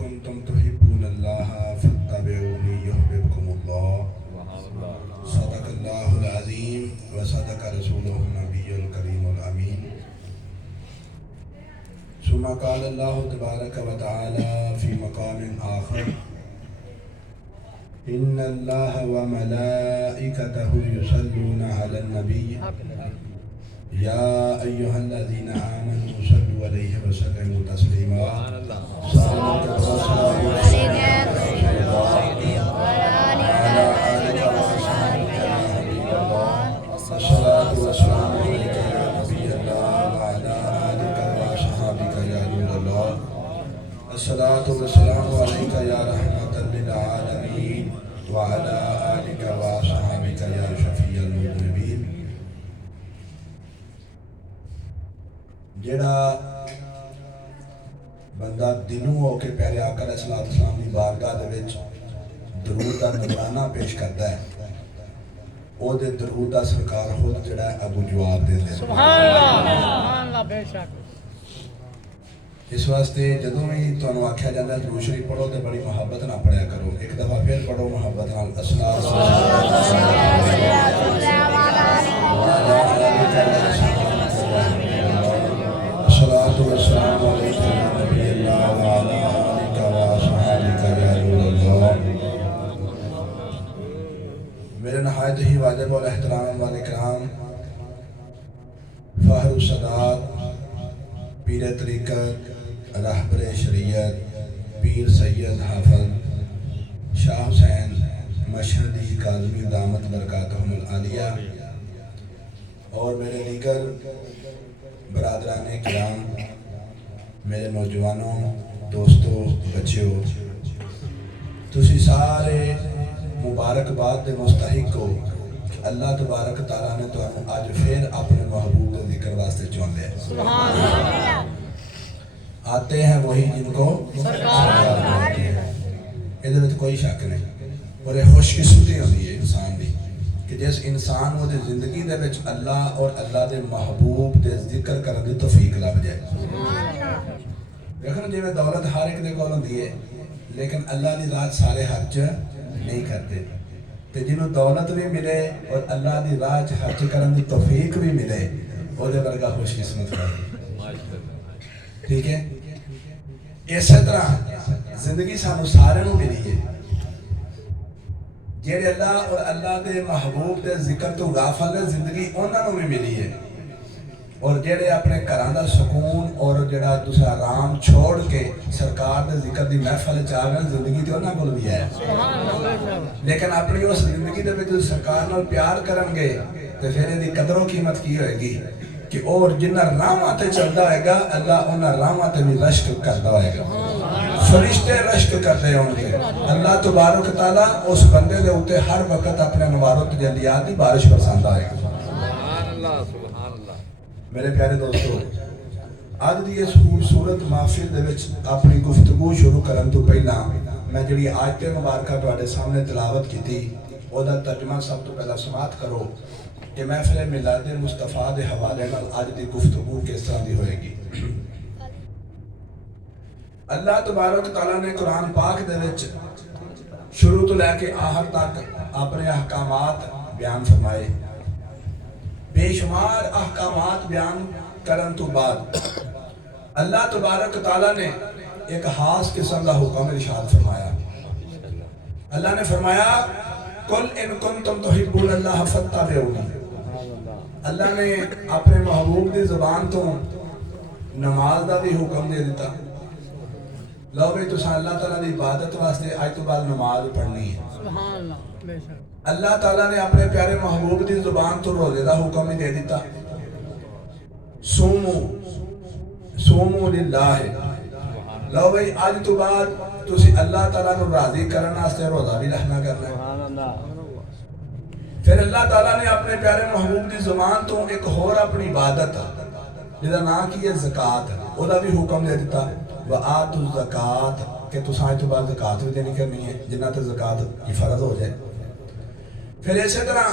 كنتم تحبون الله فاتبعوني يحببكم الله صدق الله العظيم وصدق رسوله النبي الكريم الأمين. ثم قال الله تبارك وتعالى في مقام آخر: إن الله وملائكته يصلون على النبي يا أيها الذين آمنوا صلوا عليه وسلموا تسليما. الصلاة والسلام عليك يا نبي الله وعلى آلك وصحبك يا نور الله. الصلاة والسلام عليك يا رحمة للعالمين وعلى آلك وصحبك يا شفيع المذنبين. جڑا بندہ دلوں ہو کے پیارے آقا علیہ السلام کی بارگاہ دے وچ درود دا نذرانہ پیش کرتا ہے، او دے درود دا سرکار خود جڑا ہے ابو جواب دے دے. سبحان اللہ بے شک. اس واسطے جدوں بھی تانوں آکھیا جاندا ہے درود شریف پڑھو تے بڑی محبت نال پڑھیا کرو. ایک دفعہ پھر پڑھو محبت نال. الصلاۃ والسلام علیک یا نبی اللہ وعلی آلک وصحبک یا نور اللہ. میرے نہایت ہی واجب الاحترام والاکرام فخر السادات پیر طریقت رہبر شریعت پیر سید حافظ شاہ حسین مشہدی کاظمی دامت برکاتہم العالیہ اور میرے دیگر برادران کرام، میرے نوجوانوں، دوستوں، بچیوں، تسی سارے مبارکباد دے مستحق ہو کہ اللہ تبارک تعالیٰ نے تو آج پھر اپنے محبوب کے ذکر واسطے چون لیا. آتے ہیں وہی جن کو سرکار بلاتے ہیں. ادھر تو کوئی شک نہیں. اور یہ خوش قسمتی ہوتی ہے انسان دی کہ جس انسان وہ دے زندگی دے وچ اللہ اور اللہ دے محبوب دے ذکر کرنے دی توفیق لگ جائے. دیکھو جی میں دولت ہر ایک دے کول ہوندی ہے لیکن اللہ دی ذات سارے خرچ نہیں کرتے. تے جنہوں دولت بھی ملے اور اللہ دی راہ خرچ کرنے دی توفیق بھی ملے وہ دے ورگا خوش قسمت ہے. ٹھیک ہے. اسی طرح زندگی سانو سارے نوں ملی ہے. جڑے اللہ اور اللہ دے محبوب دے ذکر تو غافل ہے زندگی انہاں نوں بھی ملی ہے. اور جڑے اپنے گھراں دا سکون اور جڑا دوسرا آرام چھوڑ کے سرکار دے ذکر دی محفل وچ آ گئے زندگی تے انہاں کول بھی ہے. لیکن اپنی اس زندگی دے وچ سرکار نال پیار کرن گے تے پھر دی قدر و قیمت کی ہوئے گی کہ اور جنہ راہاں تے چلدا ہوئے گا اللہ انہاں راہاں تے بھی رشک کردا ہوئے گا. فرشتے رشک کرتے ہوں گے. اللہ تبارک تعالیٰ اس بندے دے اوتے ہر وقت اپنے انوار و تجلیات دی بارش برساندا ہے. میرے پیارے دوستو، آج دی اس خوبصورت محفل دے وچ اپنی گفتگو شروع کرن تو پہلا میں جڑی آیت مبارکہ تواڈے سامنے تلاوت کیتی او دا ترجمہ سب تو پہلا سماعت کرو کہ محفل میلاد مصطفیٰ دے حوالے نال آج دی گفتگو کس طرح دی ہوئے گی. اللہ تبارک تعالیٰ نے قرآن پاک دے وچ شروع تو لے کے آخر تک اپنے احکامات بیان فرمائے. بے شمار احکامات بیان کرن تو بعد اللہ تبارک تعالیٰ نے ایک خاص قسم کا حکم ارشاد فرمایا. اللہ نے فرمایا قل ان کنتم تحبون اللہ فاتبعونی. اللہ نے اپنے محبوب دی زبان تو نماز دا بھی حکم دے دیتا. لو بھئی تساں اللہ تعالیٰ دی عبادت واسطے آج تو بعد نماز پڑھنی ہے. اللہ تعالیٰ نے اپنے پیارے محبوب دی زبان تو روزے دا حکم ہی دے دیتا. سومو للہ. لو بھئی آج تو بعد تسی اللہ تعالیٰ نو راضی کرنا واسطے روزہ بھی رکھنا کرنا ہے. پھر اللہ تعالیٰ نے اپنے پیارے محبوب دی زبان تو ایک اور اپنی عبادت جدا نام کی ہے زکاة او دا بھی حکم دے دیتا. وآتوا الزکاة کہ تساں آج تو بعد زکاة بھی دینی کرنی ہے جنہ تے زکاة کی فرض ہو جائے. پھر اسی طرح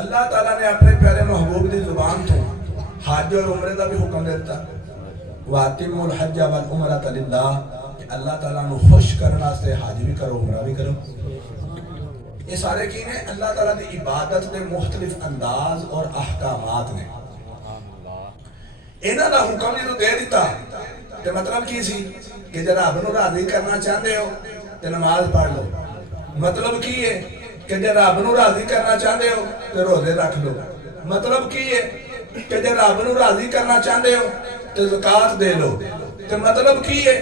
اللہ تعالیٰ نے اپنے پیارے محبوب دی زبان تو حج اور عمرے دا بھی حکم دیتا. وَأَتِمُّوا الْحَجَّ وَالْعُمْرَةَ لِلَّهِ اللہ تعالیٰ نو خوش کرنے واسطے حج بھی کرو عمرہ بھی کرو. یہ سارے کی نے اللہ تعالیٰ دی عبادت دے مختلف انداز اور احکامات نے. انہاں دا حکم نہیں تو دے دیتا تے مطلب کی سی کہ جے رب نو راضی کرنا چاہندے ہو تے نماز پڑھ لو. مطلب کی ہے کہ جے رب نو راضی کرنا چاہندے ہو تے روزے رکھ لو. مطلب کی ہے کہ جے رب نو راضی کرنا چاہندے ہو تے زکات دے لو. تے مطلب کی ہے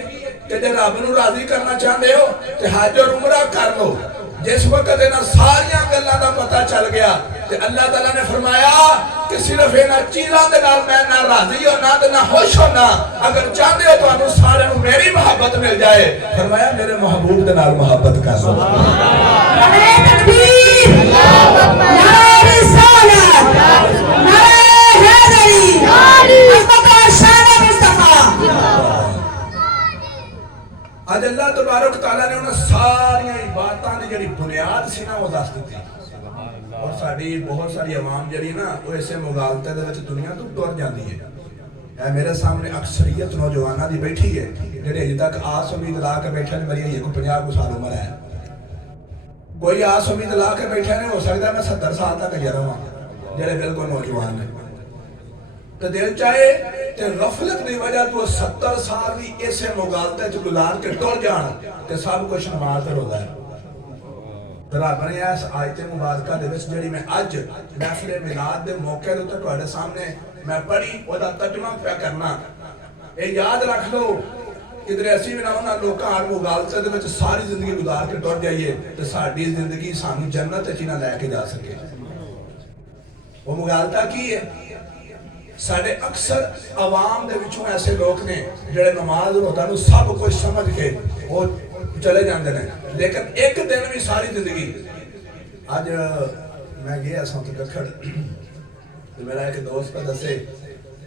کہ جے رب نو راضی کرنا چاہندے ہو تے حج اور عمرہ کر لو. جس وقت انہاں ساریاں گلاں دا پتہ چل گیا تے اللہ تعالیٰ نے فرمایا کہ صرف انہاں چیزاں دے نال میں نہ راضی ہونا تے نہ خوش ہونا. اگر چاہتے ہو تو انہوں سارے نو میری محبت مل جائے. فرمایا میرے محبوب دے نال محبت کر لو. نعرہ تکبیر، نعرہ رسالت، نعرہ حیدری، عظمت و شان مصطفیٰ. آج اللہ تبارک تعالیٰ نے انہاں ساریاں عبادتاں دی جڑی بنیاد سی نا وہ دس دیتی. اور ساری بہت ساری عوام جڑی نا وہ ایسے مغالطے دے وچ دنیا تو ٹر جاندی ہے. اے میرے سامنے اکثریت نوجواناں دی بیٹھی ہے جڑے اجے تک آس امید لا کے بیٹھے نے میری یہ کو 50 سال عمر ہے. کوئی آس امید لا کے بیٹھے نے ہو سکتا ہے میں 70 سال تک گیا رہا جڑے بالکل نوجوان نے. تو دل چاہے تے غفلت دی وجہ تو 70 سال بھی ایسے مغالطے چ گزار کے ٹر جان تے سب کچھ نماز تے روزہ ہے. رب نے اس آیت مبارکہ دے وچ جڑی میں اج محفل میلاد دے موقع تے تہاڈے سامنے میں پڑھی او دا ترجمہ پیا کرنا. اے یاد رکھ لو کدھر اسی بھی نہ انہاں لوکاں ہر مغالطے دے وچ ساری زندگی گزار کے ٹر جائیے تے ساڈی زندگی سانوں جنت وچ نہ لے کے جا سکے. وہ مغالطہ کی ہے؟ ساڈے اکثر عوام دے وچوں ایسے لوگ نے جڑے نماز روزہ نو سب کچھ سمجھ کے وہ چلے جاندے نے لیکن ایک دن بھی ساری زندگی. آج میں گیا سنت ککھڑ تو میرا ایک دوست پہ دسے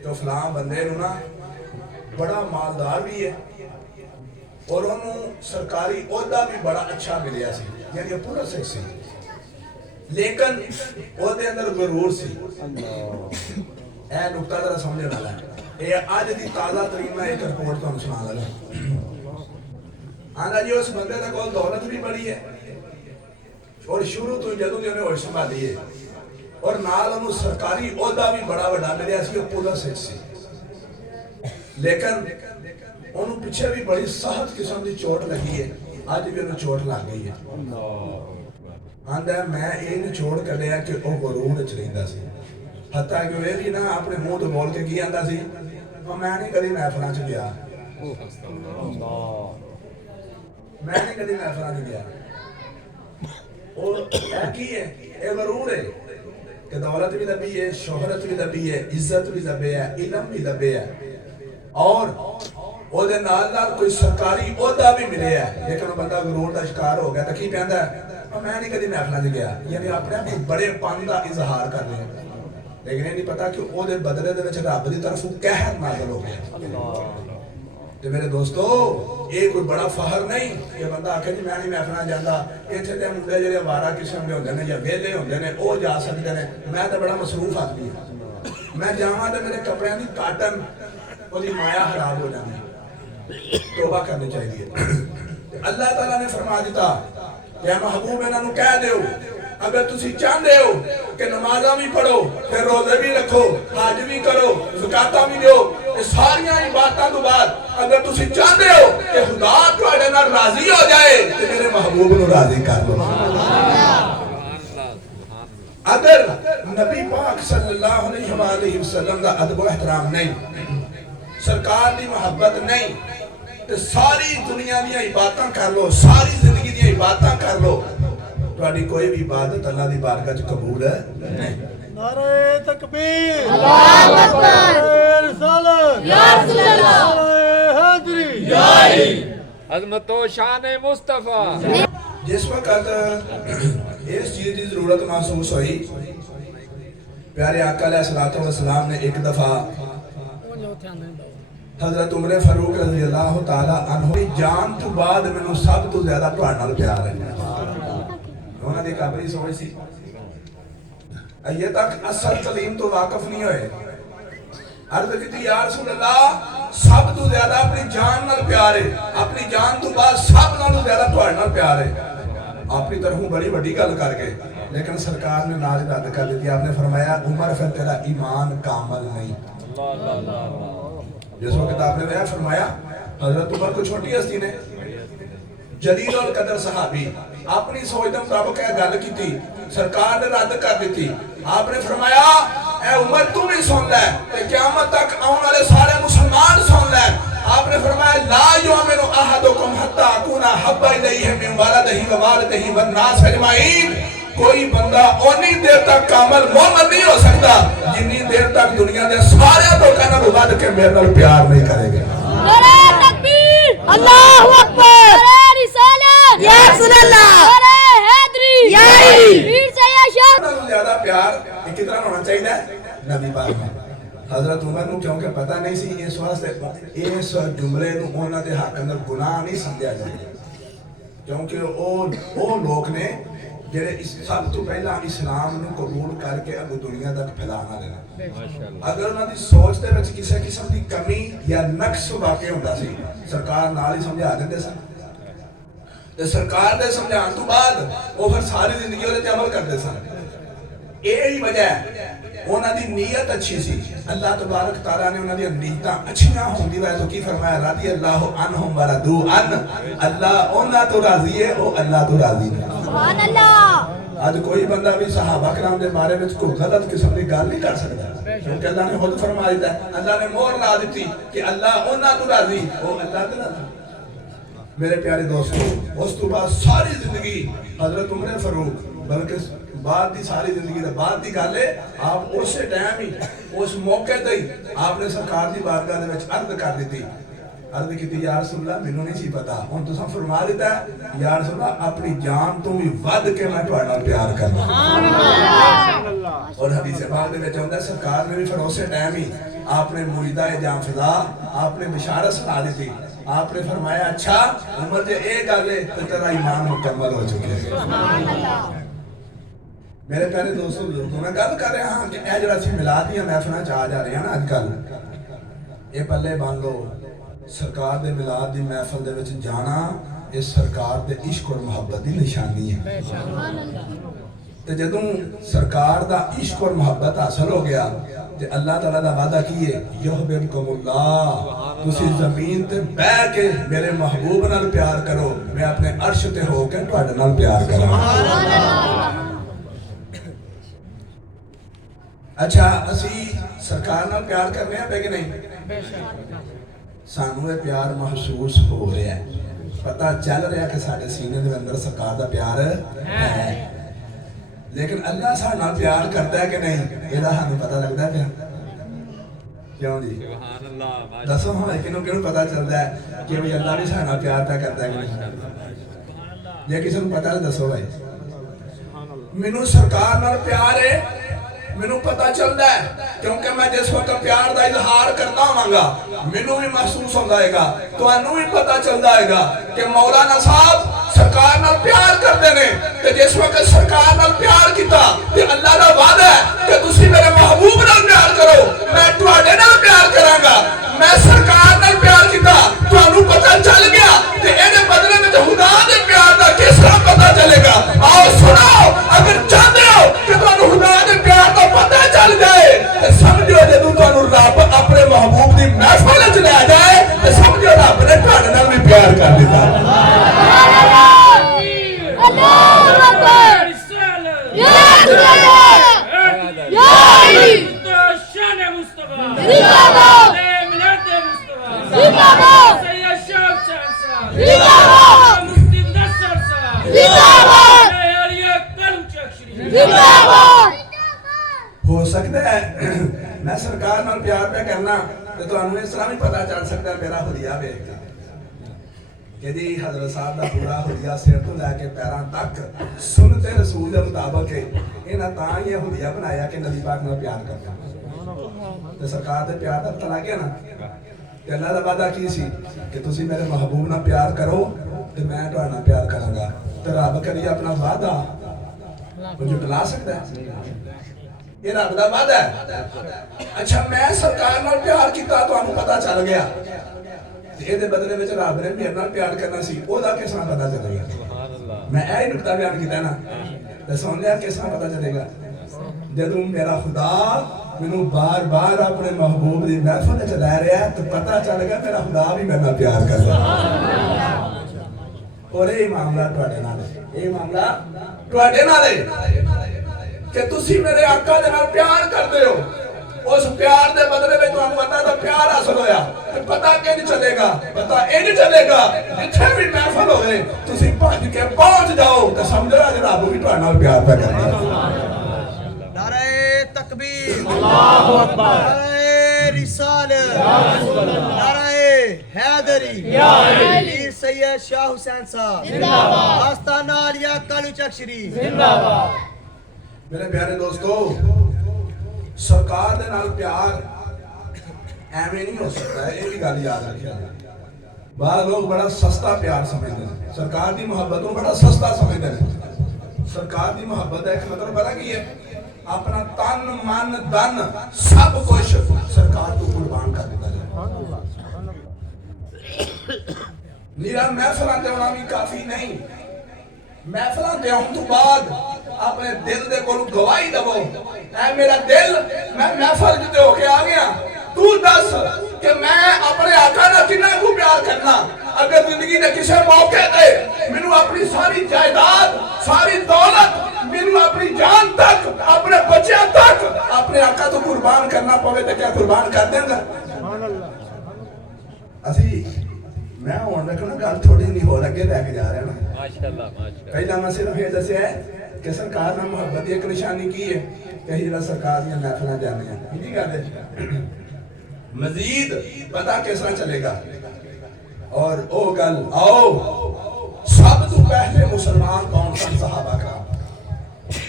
تو فلاں بندے نو نا بڑا مالدار بھی ہے اور انہوں سرکاری عہدہ بھی بڑا اچھا ملیا سی یعنی پورا سکھ سی لیکن وہ دے اندر غرور سی. اے نکتہ ذرا سمجھے والا ہے. یہ آج دی تازہ ترین میں ایک رپورٹ تو سنا لگا. آندا جی اس بندے دا کول دولت بھی بڑی ہے اور شروع تو جدوں دی انہیں ہوش سنبھالی ہے اور نال انہوں سرکاری عہدہ بھی بڑا بڑا ملیا سی اور پورا سکھ سی لیکن انہوں پیچھے بھی بڑی سخت قسم دی چوٹ لگی ہے. آج بھی انہوں چوٹ لگ گئی ہے. آندا ہے میں یہ نہیں چھوڑ کر لیا کہ وہ غرور وچ رہندا سی حتیٰ کہ وہ بھی نا اپنے منہ تو بول کے کی آندا سی میں نہیں کدی محفلاں چ گیا میں نہیں کدی محفلاں چ گیا. اور اے کی ہے اے غرور ہے کہ دولت بھی لبی ہے شہرت بھی لبی ہے عزت بھی لبے ہے علم بھی لبے ہے اور او دے نال نال کوئی سرکاری عہدہ بھی ملے ہے لیکن وہ بندہ غرور دا شکار ہو گیا تو کی پیندا ہے میں نہیں کدی محفلاں چ گیا یعنی اپنے آپ بڑے پن دا اظہار کر رہے ہیں لیکن یہ نہیں پتا کہ او دے بدلے دے وچ رب دی طرف قہر نازل ہو گیا. تے میرے دوستو یہ کوئی بڑا فخر نہیں کہ بندہ آکھے جی میں نہیں محفلاں جاندا. ایتھے تے منڈے جڑے آوارہ قسم دے ہوندے نے یا ویلے ہوندے نے او جا سکدے نے. میں تے بڑا مصروف آدمی ہاں. میں جاواں تے میرے کپڑیاں دی کاٹن او دی مایا خراب ہو جاندی. توبہ کرنی چاہیے. اللہ تعالیٰ نے فرما دیتا کہ محبوب انہاں نوں کہہ دیو اگر تسی چاہتے ہو کہ نمازاں بھی پڑھو پھر روزے بھی رکھو حج بھی کرو زکاتاں بھی دیو یہ ساریاں عبادتاں تو بعد اگر تسی چاہتے ہو کہ خدا تہاڈے نال راضی ہو جائے تے میرے محبوب نوں راضی کر لو. اگر نبی پاک صلی اللہ علیہ وآلہ وسلم دا ادب و احترام نہیں سرکار دی محبت نہیں تے ساری دنیا دی عبادتاں کر لو ساری زندگی دی عبادتاں کر لو تہاڈی کوئی بھی عبادت اللہ دی بارگاہ وچ قبول ہے نہیں. نعرہ تکبیر، اللہ اکبر، نعرہ رسالت، یا رسول اللہ، نعرہ حیدری، یا علی، عظمت و شان مصطفیٰ. جس وقت اس چیز کی ضرورت محسوس ہوئی پیارے آقا علیہ الصلوۃ والسلام نے ایک دفعہ حضرت عمر فاروق رضی اللہ تعالی عنہ کی جان تو بعد میں سب تو زیادہ تہاڈے نال پیار ہے. انہوں نے قبری سمجھ سی یہ تک اصل تعلیم تو واقف نہیں ہوئے عرض کی یا رسول اللہ سب تو زیادہ اپنی جان نال پیار ہے، اپنی جان تو بعد سب نال زیادہ تہاڈے نال پیار ہے. اپنی طرفوں بڑی بڑی گل کر کے لیکن سرکار نے ناز رد کر دی. آپ نے فرمایا عمر پھر تیرا ایمان کامل نہیں. جس وقت آپ نے فرمایا حضرت عمر کو چھوٹی ہستی نے جلیل القدر صحابی اپنی سوچ دے مطابق یہ گل کی تھی، سرکار نے رد کر دیتی. آپ نے فرمایا اے عمر تو بھی سن لے تے قیامت تک آنے والے سارے مسلمان سن لے. آپ نے فرمایا لا یؤمن احدکم حتی اکون احب الیہ من ولدہ ووالدہ والناس اجمعین. کوئی بندہ اونی دیر تک کامل مومن نہیں ہو سکتا جنی دیر تک دنیا دے سارے تو کہنا ود کے میرے نال پیار نہیں کرے گا. نعرہ تکبیر، اللہ اکبر، نعرہ رسالت، یا رسول اللہ، نعرہ حیدری، یا علی، پیر سید شاہ. زیادہ پیار یہ کتنا ہونا چاہیے نبی پاک میں. حضرت عمر نو کیونکہ پتہ نہیں سی اس واسطے اس جملے نو انہاں دے حق اندر گناہ نہیں سمجھا جائے کیونکہ او لوگ نے جڑے سب تو پہلا اسلام نو قبول کر کے اب دنیا تک پھیلانا لینا. اگر انہاں دی سوچ دے وچ کسی قسم دی کمی یا نقص واقع ہوندا سی سرکار نال ہی سمجھا دیندے سن تے سرکار دے سمجھان تو بعد وہ پھر ساری زندگی اودے تے عمل کردے سن. یہی وجہ ہے انہاں دی نیت اچھی سی. اللہ تبارک تعالیٰ نے انہاں دی نیتاں اچھیاں ہون دی وجہ تو کی فرمایا رضی اللہ عنہم ورضوا عنہ. اللہ انہاں تو راضی ہے او اللہ تو راضی ہے. سبحان اللہ. آج کوئی بندہ بھی صحابہ کرام دے بارے میں کوئی غلط قسم کی گل نہیں کر سکتا کیونکہ اللہ نے خود فرما دیتا ہے. اللہ نے مہر لا دیتی کہ اللہ انہاں تو راضی او اللہ تو راضی. میرے پیارے دوستو اس تو بعد ساری زندگی حضرت عمر فاروق بلکہ بعد دی ساری زندگی دے بعد دی گل ہے آپ اسی ٹائم ہی اس موقع تے ہی آپ نے سرکار دی بارگاہ دے وچ عرض کر دیتی. عرض کی یا رسول اللہ مینوں نہیں سی پتا ہن تساں فرما دیتا ہے یا رسول اللہ اپنی جان تو بھی ود کے میں تہاڈے نال پیار کرنا. سبحان اللہ. اور حدیث پاک دے وچ ہوندا ہے سرکار نے بھی پھر اسی ٹائم ہی آپ نے مریدہ جان فضا آپ نے بشارت سنا دیتی. آپ نے فرمایا اچھا عمر تے اے گل ہے تے تیرا ایمان مکمل ہو چکا ہے. سبحان اللہ. میرے پیارے دوستو میں گل کر رہا ہاں کہ اے جڑا سی میلاد دیاں محفلاں چ آ جا رہے ہیں نا اج کل اے پلے بن لو سرکار دے میلاد دی محفل دے وچ جانا یہ سرکار دے عشق اور محبت دی نشانی ہے. تے جدوں سرکار دا عشق اور محبت حاصل ہو گیا تے اللہ تعالیٰ دا وعدہ کیے یحببکم اللہ تسی زمین تے بیٹھ کے میرے محبوب نال پیار کرو میں اپنے عرش تے ہو کے تہاڈے نال پیار کراں. اچھا اسی سرکار نال پیار کرنے ہیں کہ نہیں؟ سانو یہ پیار محسوس ہو رہا ہے پتہ چل رہا ہے کہ ساڈے سینے دے اندر سرکار دا پیار ہے لیکن اللہ ساڈے نال پیار کرتا ہے کہ نہیں یہ ہمیں پتہ لگتا ہے کیوں جی؟ سبحان اللہ. دسو ہمیں کنوں پتہ چلتا ہے کہ بھئی اللہ بھی ساڈے نال پیار کرتا ہے کہ نہیں؟ یہ کسی کو پتہ ہے دسو بھائی. مینوں سرکار نال پیار ہے مینوں پتہ چلتا ہے کیونکہ میں جس وقت پیار دا اظہار کرتا ہوں گا مینوں بھی محسوس ہوتا ہے گا تانوں بھی پتہ چلتا ہے گا کہ مولانا صاحب سرکار نال پیار کرتے ہیں کہ جس وقت سرکار نال پیار کیتا تے اللہ دا وعدہ ہے کہ تسی میرے محبوب نال پیار کرو میں تہاڈے نال پیار کراں گا. میں سرکار نال پیار کیتا تانوں پتہ چل گیا تے ایدے بدلے میں خدا دے پیار دا کس طرح پتہ چلے گا. آؤ سنو اگر چاہتے ہو کہ تانوں خدا دے پیار دا پتہ چل جائے تے سمجھو جدوں تانوں رب اپنے محبوب دی محفل وچ لے جائے تے سمجھو رب نے تہاڈے نال بھی پیار کر دیتا. اللہ اکبر، یا رسول اللہ، یا علی، شان مصطفیٰ، زندہ باد، ملت مصطفیٰ، زندہ باد، سید شاہ صاحب، زندہ باد، مفتی نصر صاحب، زندہ باد، علیہ کرم چک شریف، زندہ باد. ہو سکتا ہے میں سرکار نال پیار پہ کرنا تو تانوں اس طرح بھی پتہ چل سکتا ہے میرا حلیہ ویکھ کے کہ جی حضرت صاحب دا پورا حلیہ سر تو لے کے پیراں تک سنت رسول دے مطابق ہے انہاں تاں یہ حلیہ بنایا کہ نبی پاک نال پیار کرنا تے سرکار دے پیار دا پتہ لگ گیا نا تے اللہ دا وعدہ کی سی کہ تسی میرے محبوب نال پیار کرو تے میں تہاڈے نال پیار کراں گا تے رب کری اپنا وعدہ وہ جھٹلا سکتا ہے یہ رب دا وعدہ ہے. اچھا میں سرکار نال پیار کیتا تانوں پتہ چل گیا یہ بدلے میں رب نے میرے نال پیار کرنا سی وہ کس طرح پتہ چلے گا. میں یہ نقطہ بیان کیتا نا تو سن لیا کس طرح پتہ چلے گا جدوں میرا خدا مینوں بار بار اپنے محبوب دی محفل وچ لے رہا ہے تو پتہ چل گیا میرا خدا بھی میرے نال پیار کردا ہے. اور یہ معاملہ تواڈے نال ہے. یہ معاملہ تواڈے نال ہے کہ تسی میرے آقا دے نال پیار کردے ہو. اس پیار دے بدلے میں تانوں اللہ دا پیار حاصل ہویا. پتہ کہ چلے گا پتہ یہ چلے گا جتھے بھی محفل ہوئے تسی بھج کے پہنچ جاؤ تو سمجھنا کہ رب بھی تواڈے نال پیار پہ کردا ہے. نعرہ تکبیر، اللہ اکبر، نعرہ رسالت، نعرہ حیدری، پیر سید شاہ حسین صاحب، آستانہ عالیہ کالو چک شریف. میرے پیارے دوستو سرکار دے نال پیار ایویں نہیں ہو سکتا ہے. یہ بھی گل یاد رکھیا جائے. بعض لوگ بڑا سستا پیار سمجھتے ہیں. سرکار دی محبت کو بڑا سستا سمجھتے ہیں. سرکار دی محبت کا ایک مطلب پتہ کی ہے اپنا تن من دن سب کچھ سرکار کو قربان کر دیتا جائے. میرا محفلان دے ہونا بھی کافی نہیں. محفلان دے ہوں تو بعد اپنے دل دے کو گواہی دو اے میرا دل میں محفل جتے ہو کے آ گیا تو دس کہ میں اپنے آقا نہ کنا کو پیار کرنا. اگر زندگی نے کسے موقع دے مینوں اپنی ساری جائیداد ساری دولت مینوں اپنی جان تک اپنے بچیاں تک اپنے آقا تو قربان کرنا پوے تو کیا قربان کر دیں گا. اسی میں ہوں رکھنا گل تھوڑی نہیں ہو لگے لے کے جا رہے ہیں. ماشاءاللہ پہلا میں صرف یہ دسیا ہے کہ سرکار نے محبت ایک نشانی کی ہے کہ ہیرا سرکار دیا محفلاں جانے ہیں. یہ گل ہے مزید پتہ کس طرح چلے گا. اور او گل آؤ سب تو پہلے مسلمان کون سن صحابہ کرام.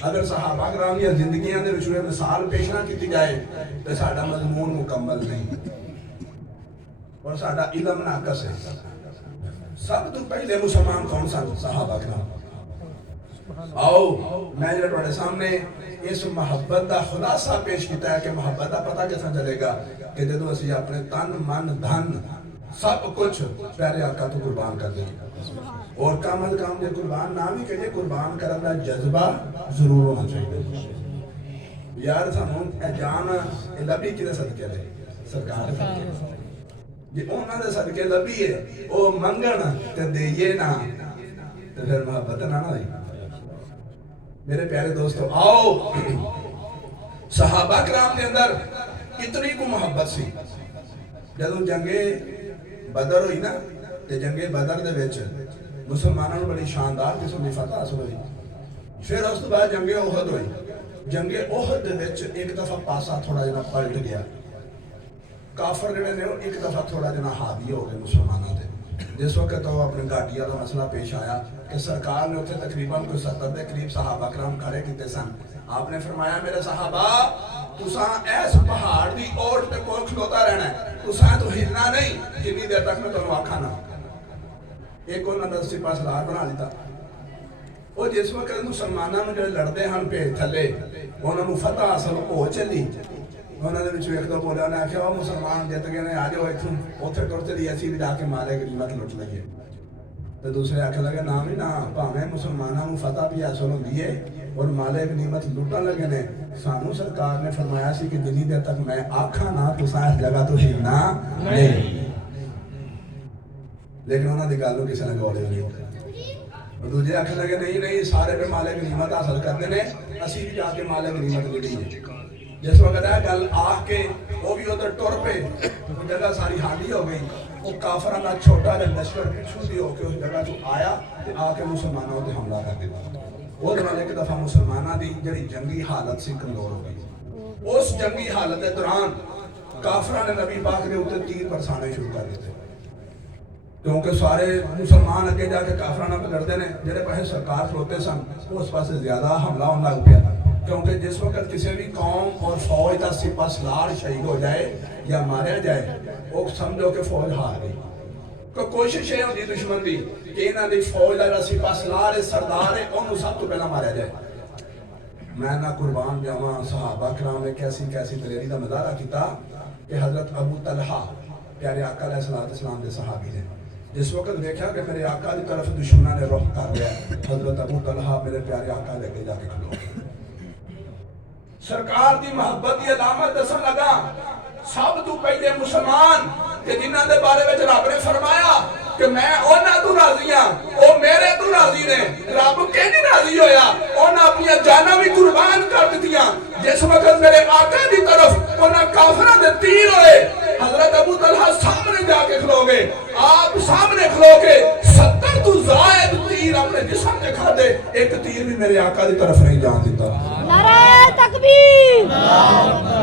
اگر صحابہ کرام یا زندگیاں دے وچ مثال پیش نہ کیتی جائے تو ساڈا مضمون مکمل نہیں اور ساڈا علم ناقص ہے. سب تو پہلے مسلمان کون سن صحابہ کرام. آؤ میں جو تواڈے سامنے اس محبت دا خلاصہ پیش کیتا ہے کہ محبت دا پتہ کیسا چلے گا کہ جدوں اسی اپنے تن من دھن سب کچھ پیارے آقا تو قربان کر دیں. اور کم از کم جے قربان نہ بھی کہ قربان کرن دا جذبہ ضرور ہونا چاہیے. یار سانوں جان لبی کدے صدقے دے سرکار دے جی انہاں دے صدقے لبی ہے او منگن تے دئیے نہ تے پھر محبت نہ ہوئی. میرے پیارے دوستو آؤ صحابہ کرام کے اندر کتنی کو محبت سی. جدوں جنگ بدر ہوئی نا تے جنگ بدر دے وچ مسلمانوں بڑی شاندار قسم دی فتح حاصل ہوئی. پھر اس تو بعد جنگ احد ہوئی. جنگ احد دے وچ ایک دفعہ پاسا تھوڑا جنا پلٹ گیا. کافر جڑے نے ایک دفعہ تھوڑا جنا حاوی ہو گئے مسلمانوں تے. جس وقت وہ اپنے گاڑیاں کا مسئلہ پیش آیا کہ سرکار نے اتنے تقریباً کوئی 70 کے قریب صحابہ کرام کھڑے کیتے سن. آپ نے فرمایا میرے صحابہ تساں ایس پہاڑ دی اوٹ تے کول کھلوتا رہنا ہے. تساں تو ہلنا نہیں جنی دیر تک میں تانوں آکھاں نہ. ایک انہاں دا سپاہ سالار بنا دیتا. وہ جس وقت مسلمانوں میں جو لڑتے ہیں پہ تھلے انہوں نے فتح حاصل ہو چلی. انہوں نے ایک دو بولا انہیں آخیا وہ مسلمان جت گئے آ جاؤ اتوں اتنے ٹر چلی اسی بھی جا کے مالے غنیمت لٹ لئیے. تو دوسرے آخر لگے نہ بھی نہ بھاویں مسلمانوں فتح بھی حاصل ہوندی ہے اور مالے غنیمت لٹن لگے نے. سانو سرکار نے فرمایا سی کہ جنی دیر تک میں آکھاں نہ تساں اس جگہ تو ہلنا نہیں. لیکن انہوں نے گل کسی نے گولے نہیں ہوتے. دوسرے آخر لگے نہیں نہیں سارے پہ مالے غنیمت حاصل کرتے ہیں اسی بھی جا کے مالے غنیمت لٹی ہے. جس وقت ہے گل آ کے وہ بھی ادھر ٹر پہ وہ جگہ ساری خالی ہو گئی. وہ کافراں دا چھوٹا جا لشکر پچھوں دی ہو کے اس جگہ تو آیا تے آ کے مسلمانوں تے حملہ کر دتا. وہ دوران ایک دفعہ مسلمانوں دی جڑی جنگی حالت سی کمزور ہو گئی. اس جنگی حالت کے دوران کافراں نے نبی پاک دے اوپر تیر برسانے شروع کر دیتے. کیونکہ سارے مسلمان اگے جا کے کافراں نال لڑدے نے جڑے پاسے سرکار کھلوتے سن اس پاسے زیادہ حملہ ہونے لگ پیا. کیونکہ جس وقت کسی بھی قوم اور فوج کا سپاہ سالار شہید ہو جائے یا ماریا جائے وہ سمجھو کہ فوج ہار گئی. کوشش یہ ہوتی دشمن دی کہ انہاں دی فوج کا سپاہ سالار ہے سردار ہے انہوں سب تو پہلا ماریا جائے. میں نہ قربان جاواں صحابہ کرام نے کیسی کیسی دلیری کا مظاہرہ کیتا کہ حضرت ابو طلحہ پیارے آقا علیہ السلام دے صحابی نے جس وقت دیکھا کہ میرے آقا دی طرف دشمنوں نے رخ کر لیا حضرت ابو طلحہ میرے پیارے آقا دے اگے جا کے کھلو سرکار دی محبت دی علامت دسن لگا سب تو پہلے مسلمان کہ جنہاں دے بارے وچ رب نے فرمایا کہ میں انہاں تو راضی ہاں او میرے تو راضی نے رب کہ نہیں راضی ہویا انہاں اپنی جاناں بھی قربان کر دتیاں جس وقت میرے آقا دی طرف انہاں کافراں دے تیر ہوئے حضرت ابو طلحہ سامنے جا کے کھلو گے آپ سامنے کھلو کے 70 تو زائد تیر اپنے جسم تے کھا دے ایک تیر بھی میرے آقا دی طرف نہیں جان دیتا نعرہ تکبیر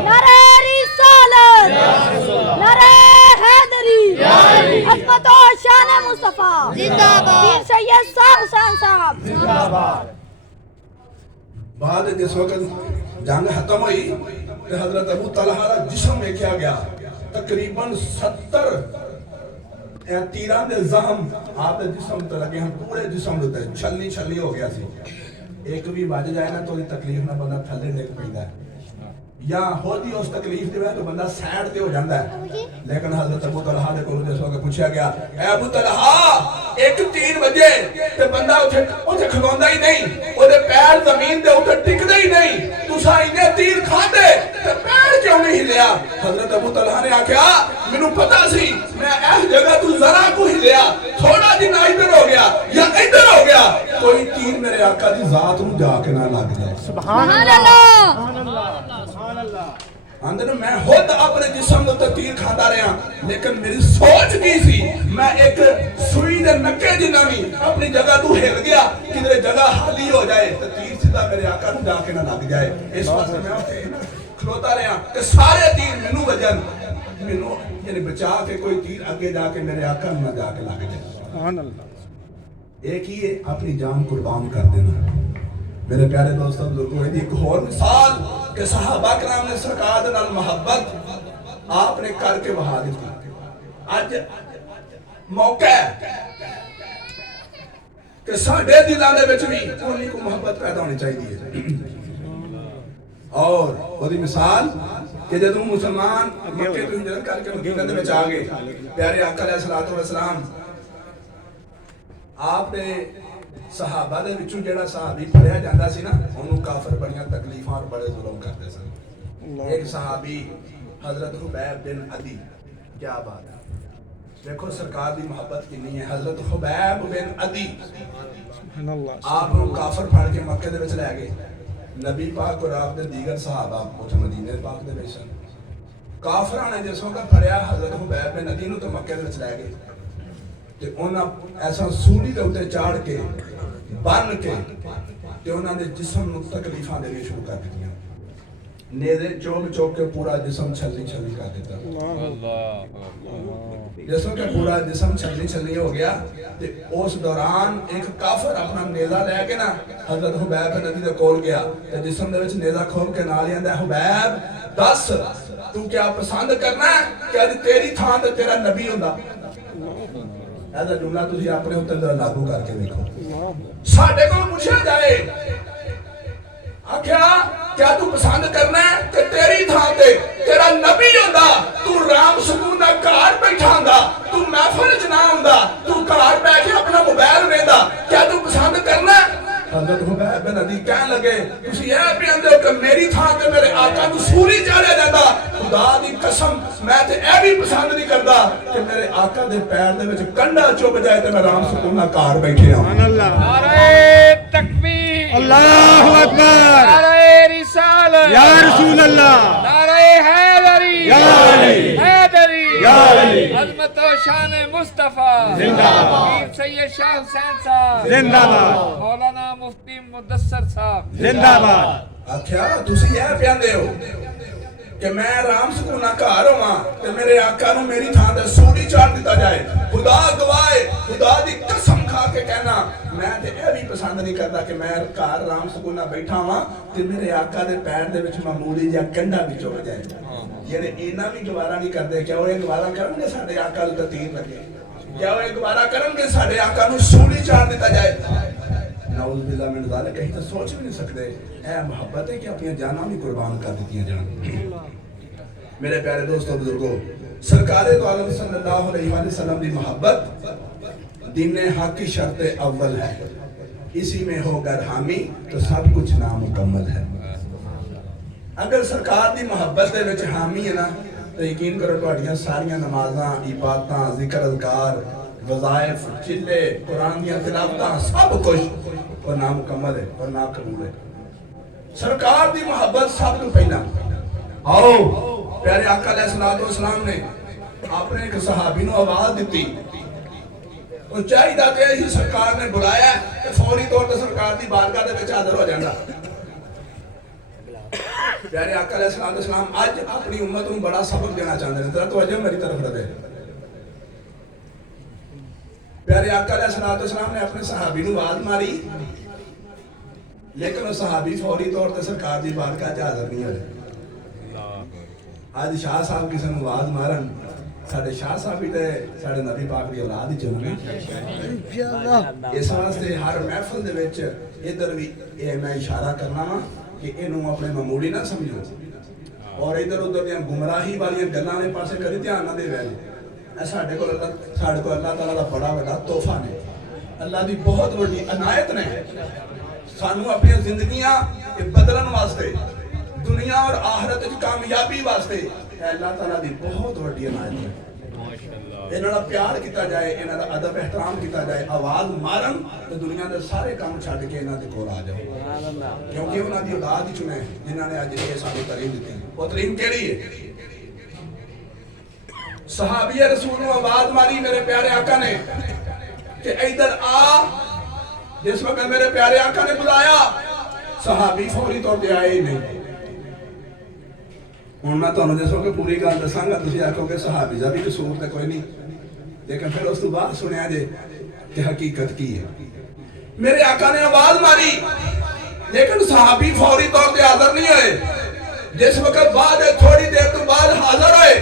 نعرہ رسالت نعرہ حیدری عظمت و شان مصطفیٰ زندہ باد پیر سید شاہ حسین صاحب زندہ باد بعد جس وقت جنگ ختم ہوئی کہ حضرت ابو طلحہ کا جسم دیکھا گیا تقریباً 70 تیران دے زخم آپ دے جسم تے لگے ہم پورے جسم تے چھلنی چھلنی ہو گیا سی ایک بھی بج جائے نا تو تکلیف نہ بندہ تھلے ڈگ پیندا ہے یا ہوتی اس تکلیف دی وجہ تو بندہ سائڈ تے ہو جاندا ہے لیکن حضرت ابو طلحہ دے کول جس وقت پوچھا گیا اے ابو طلحہ ایک تیر بجے تے بندہ اوتھے کھلوندا ہی نہیں اودے پیر زمین دے اوتے ٹکدے ہی نہیں تساں اینے تیر کھاندے تے پیر کیوں نہیں ہلیا حضرت ابو طلحہ نے آکھیا مینوں پتہ سی میں اس جگہ تو ذرا کو ہلیا تھوڑا جنا ادھر ہو گیا یا ادھر ہو گیا کوئی تیر میرے آقا دی ذات نوں جا کے نہ لگ جائے سبحان اللہ سبحان اللہ اندر میں خود اپنے جسم تے تیر کھاندا رہا لیکن میری سوچ کی سی میں ایک سوئی دے نکے جنہ بھی اپنی جگہ تو ہل گیا کدھر جگہ خالی ہو جائے تے تیر سیدھا میرے آقا نوں جا کے نہ لگ جائے اس واسطے میں اوتھے کھلوتا رہا کہ سارے تیر مینوں وجن مینوں یعنی بچا کے کوئی تیر اگے جا کے میرے آقا نوں نہ جا کے لگ جائے سبحان اللہ ایک ہی ہے اپنی جان قربان کر دینا میرے پیارے دوستوں بزرگوں ہے ایک اور مثال کہ صحابہ کرام نے سرکار دے نال محبت آپ نے کر کے بہا دیتی اج موقع ہے کہ ساڈے دلاں دے وچ بھی انہی کو محبت پیدا ہونی چاہیے اور اودی مثال کہ جدوں مسلمان مکے تو ہجرت کر کے مدینہ دے وچ آ گئے پیارے آقا علیہ الصلوۃ والسلام آپ نے صحابہ دے وچوں جڑا صحابی پڑھیا جاندا سی نا اونوں کافر بڑیاں تکلیفاں اور بڑے ظلم کردے سن ایک صحابی حضرت حبیب بن عدی کیا بات ہے دیکھو سرکار دی محبت کتنی ہے حضرت حبیب بن عدی سبحان اللہ آپ کو کافر پھڑ کے مکے دے وچ لے گئے نبی پاک اور آپ دے دیگر صحابہ اوتھے مدینے پاک دے وچ سن کافراں نے جس وقت پھڑیا حضرت حبیب بن عدی نوں تے مکے دے وچ لے گئے تے انہاں ایسا سولی دے اوتے چاڑھ کے بن کے تے انہاں دے جسم نوں تکلیفاں دینے شروع کر دتیاں نیزے چوک چوک کے پورا جسم چھلنی چھلنی کر دیتا جسم کے پورا جسم چھلنی چھلنی ہو گیا تے اس دوران ایک کافر اپنا نیزہ لے کے نا حضرت حبیب بن عدی دے کول گیا تے جسم دے وچ نیزہ کھول کے نال آندا حبیب دس تو کیا پسند کرنا ہے کہ اج تیری تھاں تے تیرا نبی ہوندا ایسا جملہ تسی اپنے اوپر لاگو کر کے دیکھو ساڈے کول پوچھا جائے آکھیا کیا تو پسند کرنا ہے کہ تیری تھاں تے تیرا نبی ہوندا تو رام سکون دا گھر بیٹھا ہوندا تو محفل وچ نہ ہوندا تو گھر بیٹھ کے اپنا موبائل ویندا کیا تو پسند کرنا ہے حضرت حبیب بن عدی کہن لگے تسی اے پیندے ہو کہ میری تھاں تے میرے آقا نوں سولی چاڑھیا جاندا خدا دی قسم میں تے اے بھی پسند نہیں کردا کہ میرے آقا دے پیر دے وچ کنڈا چوب جائے تے میں رام سکون نال گھر بیٹھے ہاں سبحان اللہ نعرہ تکبیر اللہ اکبر نعرہ رسالت یا رسول اللہ نعرہ حیدری یا علی حیدری یا علی عظمت و شان مصطفیٰ زندہ باد پیر سید شاہ حسین صاحب زندہ باد مولانا مفتی مدثر صاحب زندہ باد آکھیا تسی اے پیندے ہو کہ میں رام سکونہ گھر ہوواں تے میرے آقا نوں میری تھاں تے سولی چاڑھ دتا جائے خدا گواہ خدا دی قسم کھا کے کہنا میں تے اے بھی پسند نہیں کردا کہ میں گھر رام سکونہ بیٹھا ہاں تے میرے آقا دے پیر دے وچ معمولی جہا کنڈا بھی چوب جائے جڑے اینا بھی گوارا نہیں کردے کیا وہ گوارا کرن گے ساڈے آقا نوں تے تیر لگے کیا وہ گوارا کرن گے ساڈے آقا نوں سولی چاڑھ دتا جائے نعوذ باللہ من ذالک کہیں تو سوچ بھی نہیں سکتے اے محبت ہے کہ اپنی جاناں بھی قربان کر دیتی ہیں جان. میرے پیارے دوستو بزرگوں سرکار دو عالم صلی اللہ علیہ وآلہ وسلم دی محبت دین حق کی شرط اول ہے. اسی میں ہو گر حامی تو سب کچھ نامکمل ہے. اگر سرکار دی محبت دے وچ حامی ہے نا تو یقین کرو تہاڈیاں ساریاں نمازاں عبادتاں ذکر اذکار وظائف چلے قرآن دیاں تلاوتاں سب کچھ اور نامکمل ہے اور ناقبول ہے. سرکار دی محبت سب تو پہلا. آؤ پیارے آقا علیہ السلام نے اپنے ایک صحابی نو آواز دیتی اور چاہیے تے ہی سرکار نے بلایا کہ فوری طور پر سرکار دی بارگاہ دے وچ حاضر ہو جاندا. پیارے آقا علیہ السلام آج اپنی امت نو بڑا سبق دینا چاہتے ہیں. ذرا توجہ میری طرف رکھے. پیارے آقا علیہ السلام نے اپنے صحابی نو آواز ماری لیکن وہ صحابی فوری طور پر سرکار دی بارگاہ وچ حاضر نہیں ہوئے. آج شاہ صاحب کسی نے آواز مارن ساڈے شاہ صاحب بھی تے ساڈے نبی پاک دی اولاد ہی چون اس واسطے ہر محفل دے وچ ادھر بھی اے میں اشارہ کرنا وا کہ اینوں اپنے معمولی نہ سمجھو اور ادھر ادھر دیاں گمراہی والیاں گلاں دے پاسے کدی دھیان نہ دے وے. ساڈے کول اللہ تعالیٰ دا بڑا بڑا تحفہ نے اللہ دی بہت بڑی عنایت نے سانو اپنی زندگیاں بدلن واسطے دنیا اور آخرت وچ کامیابی واسطے اللہ تعالیٰ دی بہت بڑی عنایت ہے. انہاں دا پیار کیتا جائے انہاں دا ادب احترام کیتا جائے آواز مارن تو دنیا دے سارے کام چھڈ کے انہاں دے کول آ جاؤ کیونکہ انہاں دی اولاد ہی چنے جنہاں نے اج یہ سانو تعلیم دتی. وہ تعلیم کیڑی ہے؟ صحابی رسول نے آواز ماری میرے پیارے آقا نے کہ ادھر آ. جس وقت میرے پیارے آقا نے بلایا صحابی فوری طور پہ آئے ہی نہیں. ہوں میں تمہیں جس وقت پوری گل دساں گا تسی آکھو کہ صحابی دا بھی قصور تے کوئی نہیں لیکن پھر اس تو بعد سنیا جے کہ حقیقت کی ہے. میرے آقا نے آواز ماری لیکن صحابی فوری طور پہ حاضر نہیں ہوئے. جس وقت بعد تھوڑی دیر تو بعد حاضر ہوئے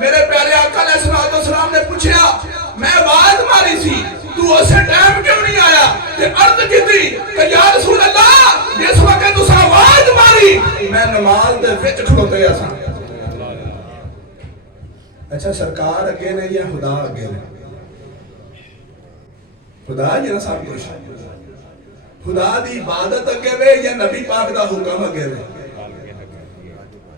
میرے پیارے آقا علیہ السلام نے پوچھا میں آواز ماری سی تو اسے ٹائم کیوں نہیں آیا تے عرض کیتی کہ یا رسول اللہ جس وقت تساں آواز ماری میں نماز دے وچ کھڑوتے اساں. اچھا سرکار اگے نے یا خدا اگے نے؟ خدا یہ نہ سب کچھ خدا دی عبادت اگے وے یا نبی پاک دا حکم اگے وے؟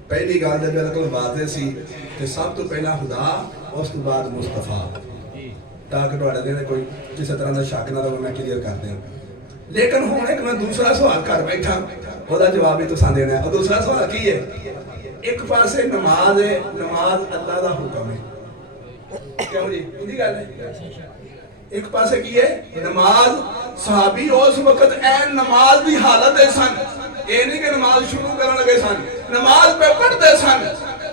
پہلی گل تے بالکل واضح سی کہ سب تو پہلا خدا اس تو بعد مصطفیٰ تاکہ تہاڈے دل کوئی کسی طرح دا شک نہ رہے میں کلیئر کر دیں. لیکن ہوں ایک میں دوسرا سوال کر بیٹھا وہ جواب بھی تساں دینا ہے. اور دوسرا سوال کی ہے؟ ایک پاسے نماز ہے نماز اللہ دا حکم ہے کیوں جی اندھی گل ہے. ایک پاسے کی ہے نماز صحابی اس وقت این نماز دی حالت ہے سن یہ نہیں کہ نماز شروع کرنے لگے سن نماز پہ پڑھتے سن.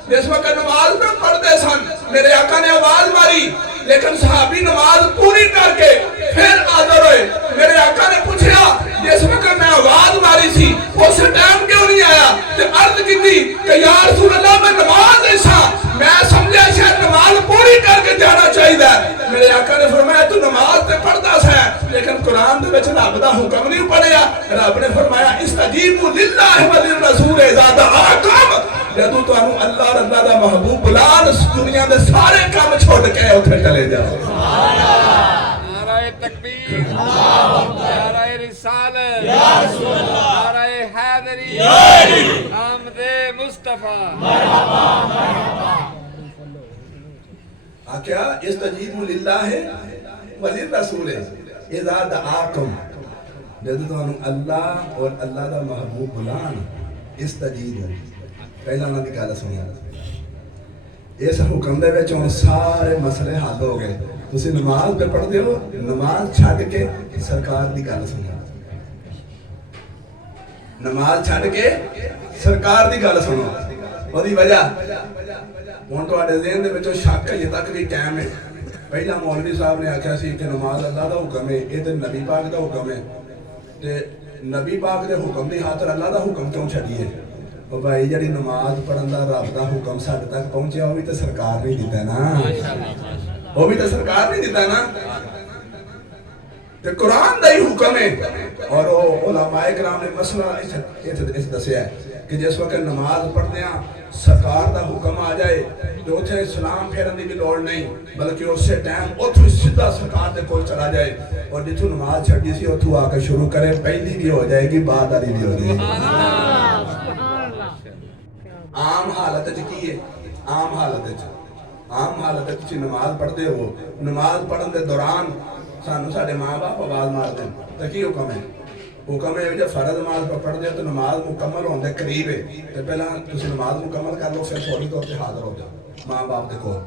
جس وقت نماز پہ پڑھتے سن میرے آقا نے آواز ماری لیکن صحابی نماز پوری کر کے پھر حاضر ہوئے. میرے آقا نے پوچھا جس وقت میں آواز ماری سی اس ٹائم کیوں نہیں آیا تے عرض کیتی کہ یا رسول اللہ میں نماز ایسا میں سمجھا شاید نماز پوری کر کے جانا چاہیے. میرے آقا نے فرمایا تو نماز تے پڑھتا سا لیکن قرآن دے وچ رب دا حکم نہیں پڑھیا. رب نے فرمایا استجیبوا للہ وللرسول اذا دعاکم جدوں تانوں اللہ اور اللہ دا محبوب بلان دنیا دے سارے کام چھوڑ کے اوتھے چلے جاؤ. نعرہ تکبیر نعرہ رسالت نعرہ حیدری آمد مصطفیٰ. کیا استجیبوا للہ وللرسول اذا دعاکم جدوں تانوں اللہ اور اللہ دا محبوب بلان استجیبوا پہلا انہوں نے گل سنیا. اس حکم دے وچ ہن سارے مسئلے حل ہو گئے. تسی نماز پہ پڑھتے ہو نماز چھڈ کے سرکار دی گل سنو. نماز چھڈ کے سرکار دی گل سنو. اودی وجہ ہن تہاڈے ذہن دے وچ شک اجے تک بھی قائم ہے. پہلا مولوی صاحب نے آکھیا سی کہ نماز اللہ دا حکم ہے یہ تے نبی پاک دا حکم ہے تے نبی پاک دے حکم دی خاطر اللہ دا حکم کیوں چھڈیے؟ وہ بھائی جڑی نماز پڑھن دا رب دا حکم ساڈے تک پہنچیا وہ بھی تے سرکار نہیں دیتا نا وہ بھی تے سرکار نہیں دیتا نا. تے قرآن دا ہی حکم ہے. اور علماء کرام نے مسئلہ اس دسیا ہے کہ جس وقت نماز پڑھتے ہیں سرکار دا حکم آ جائے تو اتھے سلام پھیرن دی بھی لوڑ نہیں بلکہ اسی ٹائم اتھو سیدھا سرکار دے کول چلا جائے اور جتھوں نماز چھڈی سی اتھو آ کے شروع کرے. پہلی بھی ہو جائے گی بعد والی بھی ہو جائے گی. عام حالت کی ہے عام حالت تسی نماز پڑھتے ہو نماز پڑھن دے دوران سانو ساڈے ماں باپ آواز مار دین تے کی حکم ہے؟ حکم ہے جب فرض نماز پڑھتے ہو تو نماز مکمل ہونے قریب ہے تو پہلا تسی نماز مکمل کر لو پھر فوری طور پہ حاضر ہو جاؤ ماں باپ دے کول.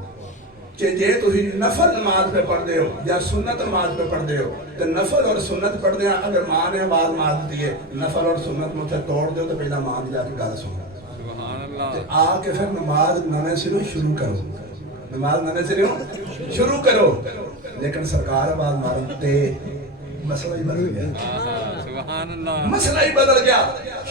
کہ جے تسی نفل نماز پہ پڑھتے ہو یا سنت نماز پہ پڑھتے ہو تو نفل اور سنت پڑھتے ہیں اگر ماں نے آواز مار دیتی ہے نفل اور سنت مجھے توڑ دو تو پہلا ماں دی جا کے گل سنو آ کے پھر نماز نویں سروں شروع کرو. نماز نویں سروں شروع کرو. لیکن سرکار آواز مارتے مسئلہ ہی بدل گیا. مسئلہ ہی بدل گیا.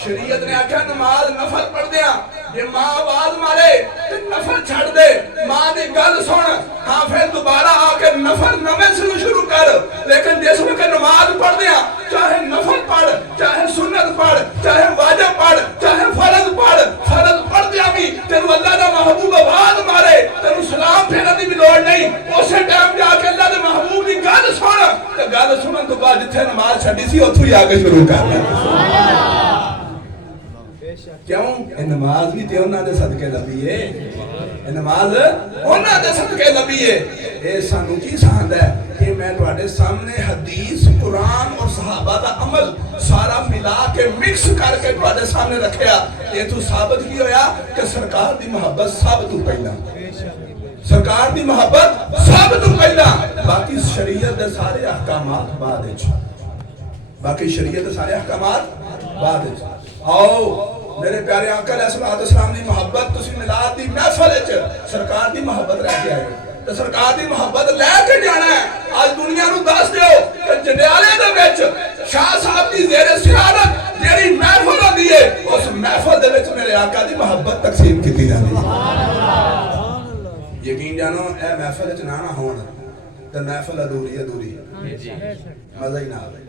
شریعت نے آکھا نماز نفل پڑھ دیا یہ ماں آواز مارے تو نفل چھڑ دے ماں دی گل سن ہاں پھر دوبارہ آ کے نفل نویں سروں شروع کر. لیکن جس وقت نماز پڑھ دیا چاہے نفل پڑھ چاہے سنت پڑھ چاہے واجب پڑھ چاہے فرض پڑھ دیا بھی تینوں اللہ دا محبوب آواز مارے تینوں سلام پھیرن دی بھی لوڑ نہیں. اسی ٹائم جا کے اللہ دے محبوب دی گل سن تے گل سنن تو بعد جتھے نماز چھڈی سی اوتھوں ہی آ کے شروع کر لے. کیوں یہ نماز بھی تے انہاں دے صدقے لبھی ہے. یہ نماز انہاں دے صدقے لبھی ہے. اے سانو کی سہند ہے کہ میں تواڈے سامنے حدیث قرآن اور صحابہ دا عمل سارا ملا کے مکس کر کے تواڈے سامنے رکھیا. یہ تو ثابت کی ہویا کہ سرکار دی محبت سب تو پہلا سرکار دی محبت سب تو پہلا باقی شریعت دے سارے احکامات بعد وچ باقی شریعت دے سارے احکامات بعد وچ. آؤ میرے پیارے آقا علیہ الصلوۃ والسلام دی محبت تسی میلاد دی محفل وچ سرکار دی محبت رہ کے آئے تے سرکار دی محبت لے کے جانا ہے. آج دنیا نو دس دیو کہ جنڈیالے دے وچ شاہ صاحب دی زیر سیادت جیڑی محفل ہوندی ہے اس محفل دے وچ میرے آقا دی محبت تقسیم کیتی جاندی ہے. یقین جانو اے محفل وچ نہ ہون تے محفل ادھوری مزہ ہی نہ آوے.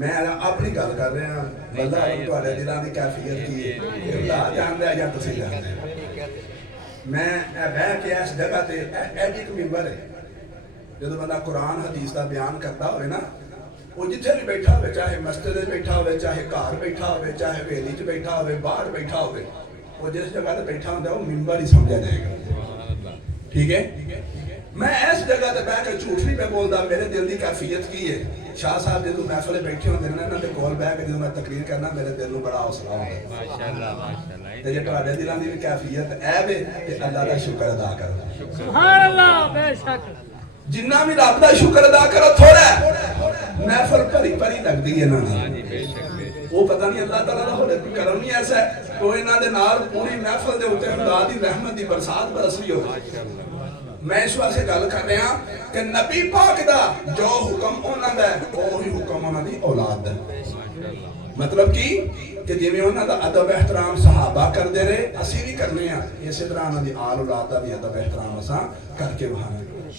میں اپنی گل کر رہا ہوں اللہ تواڈے دلاں دی کیفیت کی ہے اللہ جاندا ہے یا تسی جاندے ہو. میں بیٹھ کے اس جگہ تے ایک منبر ہے جدوں بندہ قرآن حدیث دا بیان کرتا ہوئے نا وہ جتھے بھی بیٹھا ہوئے چاہے مسجد میں بیٹھا ہوئے چاہے گھر بیٹھا ہوئے چاہے حویلی وچ بیٹھا ہوئے باہر بیٹھا ہوئے وہ جس جگہ تے بیٹھا ہوندا وہ منبر ہی سمجھا جائے گا. ٹھیک ہے. میں اس جگہ تے بیٹھ کے جھوٹ نہیں پہ بولدا میرے دل دی کیفیت کی ہے. شاہ صاحب جدوں محفل بیٹھے ہوندے نے انہاں دے کول بیٹھ کے جدوں میں تقریر کرنا میرے دل نو بڑا حوصلہ ہوندا ہے. ماشاءاللہ تے جے تواڈے دلاں دی کیفیت اے وے تے اللہ دا شکر ادا کرو. سبحان اللہ بے شک. جنہ بھی رب دا شکر ادا کرو تھوڑا ہے. محفل بھری لگدی ہے انہاں نال وہ پتہ نہیں اللہ تعالیٰ دا ہوے کرم ہی ایسا ہے تو انہاں دے نال پوری محفل دے اوتے خدا دی رحمت دی برسات برسی ہو. میں اس واسطے گل کر رہا ہوں کہ نبی پاک دا جو حکم انہاں دا ہے وہی حکم انہاں دی اولاد دا. مطلب کی کہ جویں انہاں دا ادب احترام صحابہ کردے رہے اسی بھی کرنے ہیں اسی طرح انہاں دی آل اولاد دا بھی ادب احترام اساں کر کے وہاں.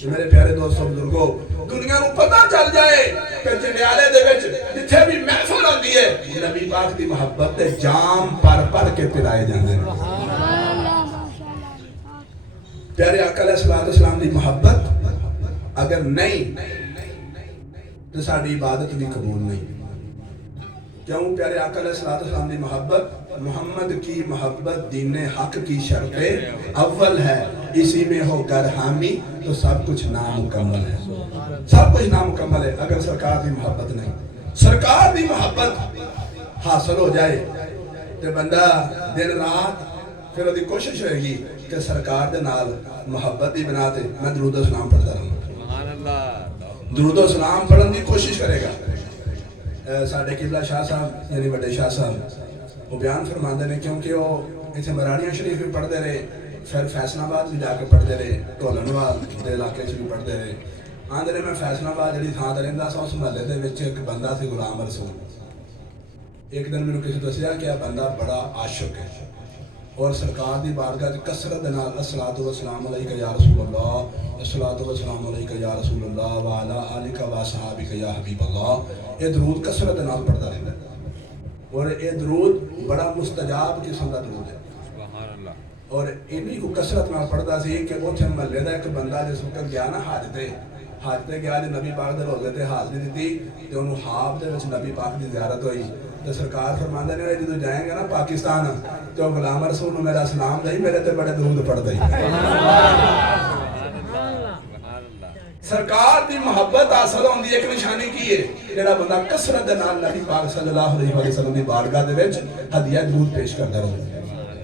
میرے پیارے دوستو بزرگو دنیا نو پتہ چل جائے کہ جنڈیالے دے وچ جتھے بھی محفل ہوندی ہے نبی پاک دی محبت تے جام پڑھ کے پلائے جاندے نے. پیارے آقا علیہ الصلوۃ والسلام دی محبت اگر نہیں تو ساری عبادت بھی قبول نہیں. کیوں پیارے آقا علیہ الصلوۃ والسلام دی محبت محمد کی محبت دین حق کی شرط اول ہے اسی میں ہو گر حامی تو سب کچھ نامکمل ہے. سب کچھ نامکمل ہے اگر سرکار دی محبت نہیں. سرکار دی محبت حاصل ہو جائے تو بندہ دن رات پھر وہ کوشش ہوئے گی کہ سرکار دے نال محبت دی بنا تے میں درود و سلام پڑھتا رہوں. درود و سلام پڑھن دی کوشش کرے گا. ساڈے قبلہ شاہ صاحب یعنی بڑے شاہ صاحب وہ بیان فرماندے نے کیونکہ وہ ایتھے مراڑیاں شریف بھی پڑھتے رہے پھر فیصل آباد بھی جا کے پڑھتے رہے ڈھولنوال دے علاقے بھی پڑھتے رہے. آندے نے میں فیصل آباد جڑی تھاں تے رہندا سا اس محلے دے وچ ایک بندہ سی غلام رسول. ایک دن مینوں کسی دسیا کہ بندہ بڑا عاشق ہے اور سرکار دی بارگاہ وچ کثرت دے نال الصلاۃ والسلام علیکہ یا رسول اللہ، الصلاۃ والسلام علیکہ یا رسول اللہ وعلی آلک و اصحابک یا حبیب اللہ، یہ درود کثرت دے نال پڑھدا رہندا ہے اور یہ درود بڑا مستجاب قسم دا درود ہے۔ اور انہی کو کثرت نال پڑھدا سی کہ اوتھے محلے دا ایک بندہ جس وقت گیا نا حج تے گیا تے نبی پاک دے روضے تے حاضری دتی تے انہوں خواب دے وچ نبی پاک دی زیارت ہوئی تے سرکار فرماندے نے جدوں جائیں گے نا پاکستان تے غلام رسول نوں میرا سلام دئی، میرے تے بڑے درود پڑھ دئی۔ سرکار دی محبت حاصل ہوندی ایک نشانی کی ہے، جڑا بندہ کثرت دے نال نبی پاک صلی اللہ علیہ وسلم دی بارگاہ دے وچ ہدیہ درود پیش کردا رہے۔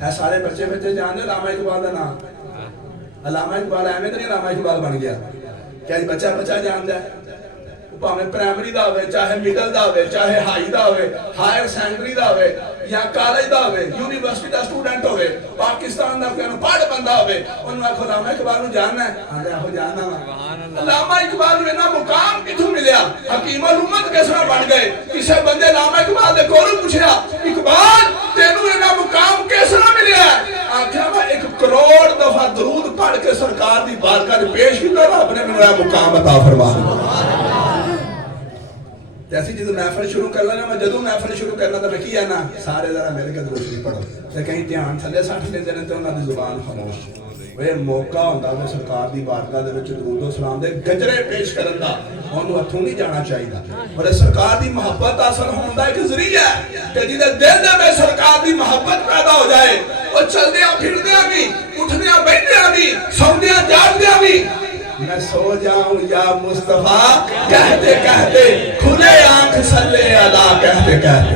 اے سارے بچے جانتے علامہ اقبال دا نام؟ علامہ اقبال ایویں تے نہیں علامہ اقبال بن گیا، کیا بچہ جانتا ہے؟ پاویں پرائمری دا ہوئے، چاہے مڈل دا ہوئے، چاہے ہائی دا ہوئے، ہائر سیکنڈری دا ہوئے یا کالج دا ہوئے، یونیورسٹی دا سٹوڈنٹ ہوئے، پاکستان دا کوئی پڑھ بندہ ہوئے، انہوں آکھو علامہ اقبال نوں جاننا ہے، آندے آہو جاننا وا۔ علامہ اقبال نوں اتنا مقام کتھوں ملیا؟ حکیم الامت کس طرح بن گئے؟ کسے بندے علامہ اقبال دے کولوں پوچھیا اقبال تینوں اتنا مقام کس طرح ملیا؟ آکھیا میں 1 کروڑ دفعہ درود پڑھ کے سرکار دی بارگاہ وچ پیش کیتا، رب نے مینوں یہ مقام عطا فرمایا۔ جیسی جدو محفل شروع کرنا نا، میں جدو محفل شروع کرنا تو میں کی آنا سارے ذرا میرے کے درود شریف پڑھو تے کہیں دھیان تھلے سٹ لیندے نے تے انہاں دی زبان خاموش۔ وہ موقع ہوندا ہے سرکار دی بارگاہ دے وچ درود و سلام دے گجرے پیش کرن دا، اونوں ہتھوں نہیں جانا چاہیے۔ اور سرکار دی محبت حاصل ہون دا ایک ذریعہ ہے کہ جدے دل دے میں سرکار دی محبت پیدا ہو جائے، او چلدیاں پھردیاں بھی، اٹھدیاں بیٹھدیاں بھی، سوندیاں جاگدیاں بھی میں سو جاؤں یا مصطفیٰ کہتے کہتے، کھلے آنکھ صلی اللہ کہتے کہتے،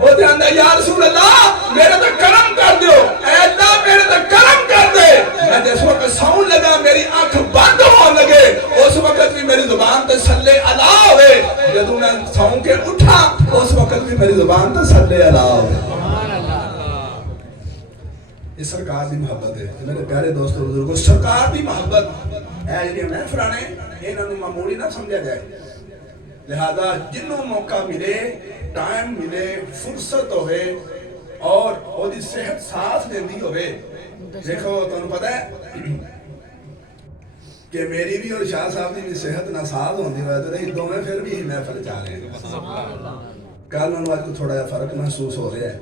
وہ جاندہ یا رسول اللہ میرے تو کرم کر دیو، اے اللہ میرے تو کرم کر دے۔ میں جس وقت سون لگا میری آنکھ بند ہو لگے، اس وقت بھی میری زبان تے صلی اللہ ہوئے، جدو میں سون کے اٹھا اس وقت بھی میری زبان تے صلی اللہ ہوئے۔ یہ سرکار دی محبت ہے میرے پیارے دوستو بزرگوں، سرکار دی محبت ہے جی محفلانے انہاں نوں معمولی نہ سمجھا جائے، لہذا جنوں موقع ملے، ٹائم ملے، فرصت ہوئے اور وہ دی صحت ساتھ دیندی ہوئے۔ دیکھو تمہیں پتہ ہے کہ میری بھی اور شاہ صاحب دی بھی صحت ناساز ہوندی ہوئے تو نہیں دونوں پھر بھی محفل چاہ رہے ہیں۔ کل انہوں آج کو تھوڑا جا فرق محسوس ہو رہا ہے،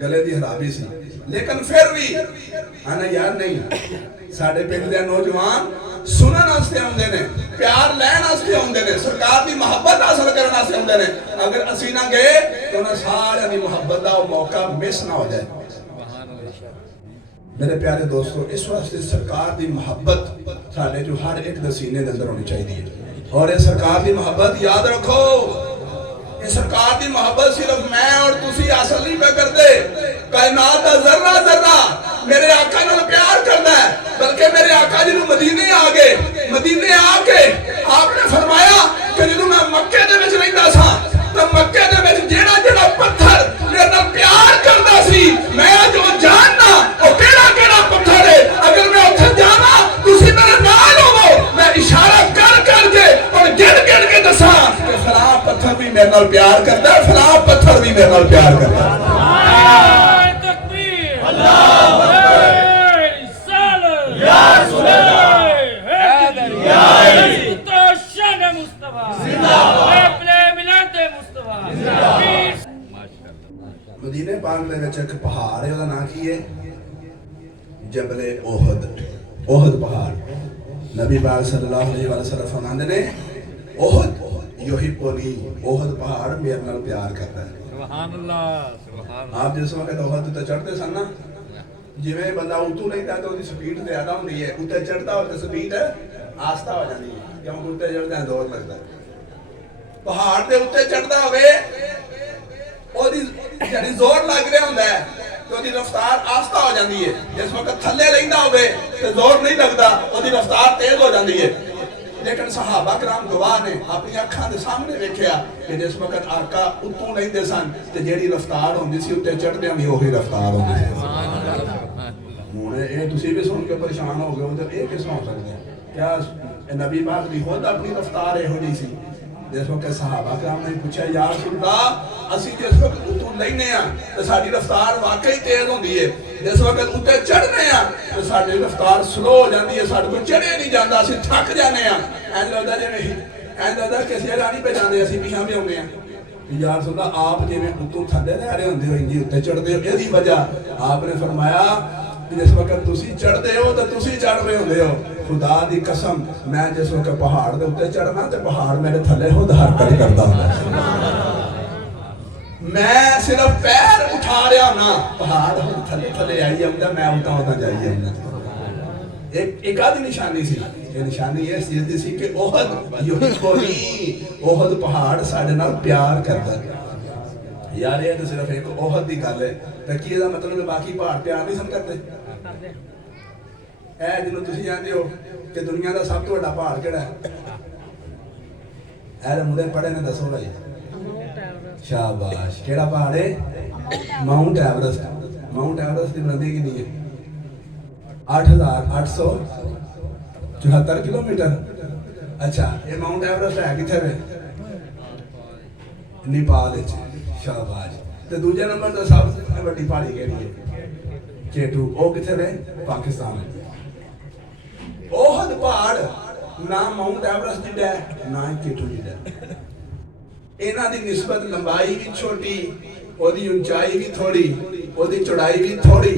گلے دی خرابی سی، لیکن پھر بھی آنا یار نہیں ساڑھے پنڈ دے نوجوان سنن واسطے ہوندے نے، پیار لین واسطے ہوندے نے، سرکار دی محبت حاصل کرنے واسطے ہوندے نے۔ اگر اسی نہ گئے تو انہاں سارے دی محبت دا موقع مس نہ ہو جائے۔ میرے پیارے دوستو اس واسطے سرکار دی محبت ساڑھے جو ہر ایک دے سینے دے اندر ہونی چاہیے، اور یہ سرکار دی محبت یاد رکھو، یہ سرکار دی محبت صرف میں اور تسی حاصل نہیں پہ کر دے، کائنات دا ذرہ ذرہ میرے آقا نال پیار کرنا ہے، بلکہ میرے آقا جنہوں مدینے آگے، مدینے آگے آپ نے فرمایا کہ جنہوں میں مکہ دے وچ رہندا سا تو مکہ دے وچ جیڑا جیڑا پتھر میرے نال پیار کردا سی میں جو جاننا او کیڑا کیڑا پتھر ہے، اگر میں اوتھے جاواں تسی میرے نال ہوو، میں اشارہ کر کر کے اور گن گن کے دساں کہ فلاں پتھر بھی میرے نال پیار کردا ہے، فلاں پتھر بھی میرے نال پیار کردا ہے۔ مدینے پاک دے وچ ایک پہاڑ ہے، وہ نام کی ہے جبل احد، احد پہاڑ۔ نبی پاک صلی اللہ علیہ وسلم فرماندے نے احد یحبنی، احد پہاڑ میرے نال پیار کرتا ہے۔ سبحان اللہ، سبحان اللہ۔ آپ جس وقت احد تے چڑھتے سن نا، جویں بندہ اتو لیتا تو دی سپیڈ زیادہ ہوندی ہے، اتنے چڑھتا ہو تے سپیڈ آہستہ ہو جاتی ہے، کیونکہ اتنے چڑھتے ہیں زور لگتا ہے۔ پہاڑ دے اتنے چڑھتا ہوئے یعنی زور لگ رہا ہوندا ہے تو دی رفتار آہستہ ہو جاندی ہے، جس وقت تھلے رہندا ہوئے تے زور نہیں لگتا او دی رفتار تیز ہو جاندی ہے۔ لیکن صحابہ کرام گواہ نے اپنی اکھاں دے سامنے ویکھیا کہ جس وقت آقا اتوں لیندے سن تے جیڑی رفتار ہوندی سی اتنے چڑھدیاں بھی وہی رفتار ہوندی سی۔ ہن اے تسی بھی سن کے پریشان ہو گئے ہو تے اے کس طرح ہو سکدا ہے؟ کیا نبی پاک دی خود اپنی رفتار ایہو جی سی؟ جس وقت صحابہ کرام نے پوچھا یا رسول اللہ اسی جس وقت اتو لینے ہیں تو ساری رفتار واقعی تیز ہوندی ہے، جس وقت اتنے چڑھنے ہیں تو ساری رفتار سلو ہو جاندی ہے، سارے کو چڑھے نہیں جاندہ، اسی تھک جانے ہیں، اینج لگتا جی میں اینج لگتا کسی جگہ نہیں پہ جاندے، اسی پیچھے بھی ہونے ہیں۔ یا رسول اللہ آپ جی میں اتو تھلے رہ رہے ہوندے ہو انجی اتنے چڑھ دے ہو، یہ دی وجہ آپ نے فرمایا جس وقت تسی چڑھ دے ہو تو تسی چڑھ رہے ہوندے ہو، خدا دی قسم میں جس وقت پہاڑ دے اتنے چڑھنا تے پہاڑ میرے تھلے ہو دھار کر کرتا ہوں، میں صرف پیر اٹھا رہا نا پہاڑ ہو تھلے تھلے آئی ہوں میں ہوتا جائی ہوں۔ ایک آدھی نشانی سی، یہ نشانی یہ سیدھی سی کہ اوہد یحبنی، اوہد پہاڑ ساڑھے نال پیار کرتا ہے۔ یار یہ تو صرف ایک اوہد دی گل ہے، تکی دا مطلب ہے باقی پہاڑ پیار نہیں سن کرتے۔ اے جنہوں تسی جانتے ہو کہ دنیا دا سب تو بڑا پہاڑ کیڑا ہے؟ اے مجھے پڑھے نے دسو بھائی، شاباش، کیڑا پہاڑ ہے؟ Mount Everest. ماؤنٹ ایورسٹ دی بلندی کتنی ہے؟ 8,874 کلومیٹر۔ اچھا یہ ماؤنٹ ایورسٹ ہے کتنے میں؟ نیپال ہے۔ شاباش۔ تو دوجہ نمبر تو سب سے بڑی پہاڑی کیڑی ہے؟ K2۔ وہ کتنے میں؟ پاکستان ہے۔ اوہد پہاڑ نہ ماؤنٹ ایورسٹ جڑا ہے نہ K2 جڑا ہے، اینا دی نسبت لمبائی بھی چھوٹی، وہ دی اونچائی بھی تھوڑی، وہ دی چڑھائی بھی تھوڑی،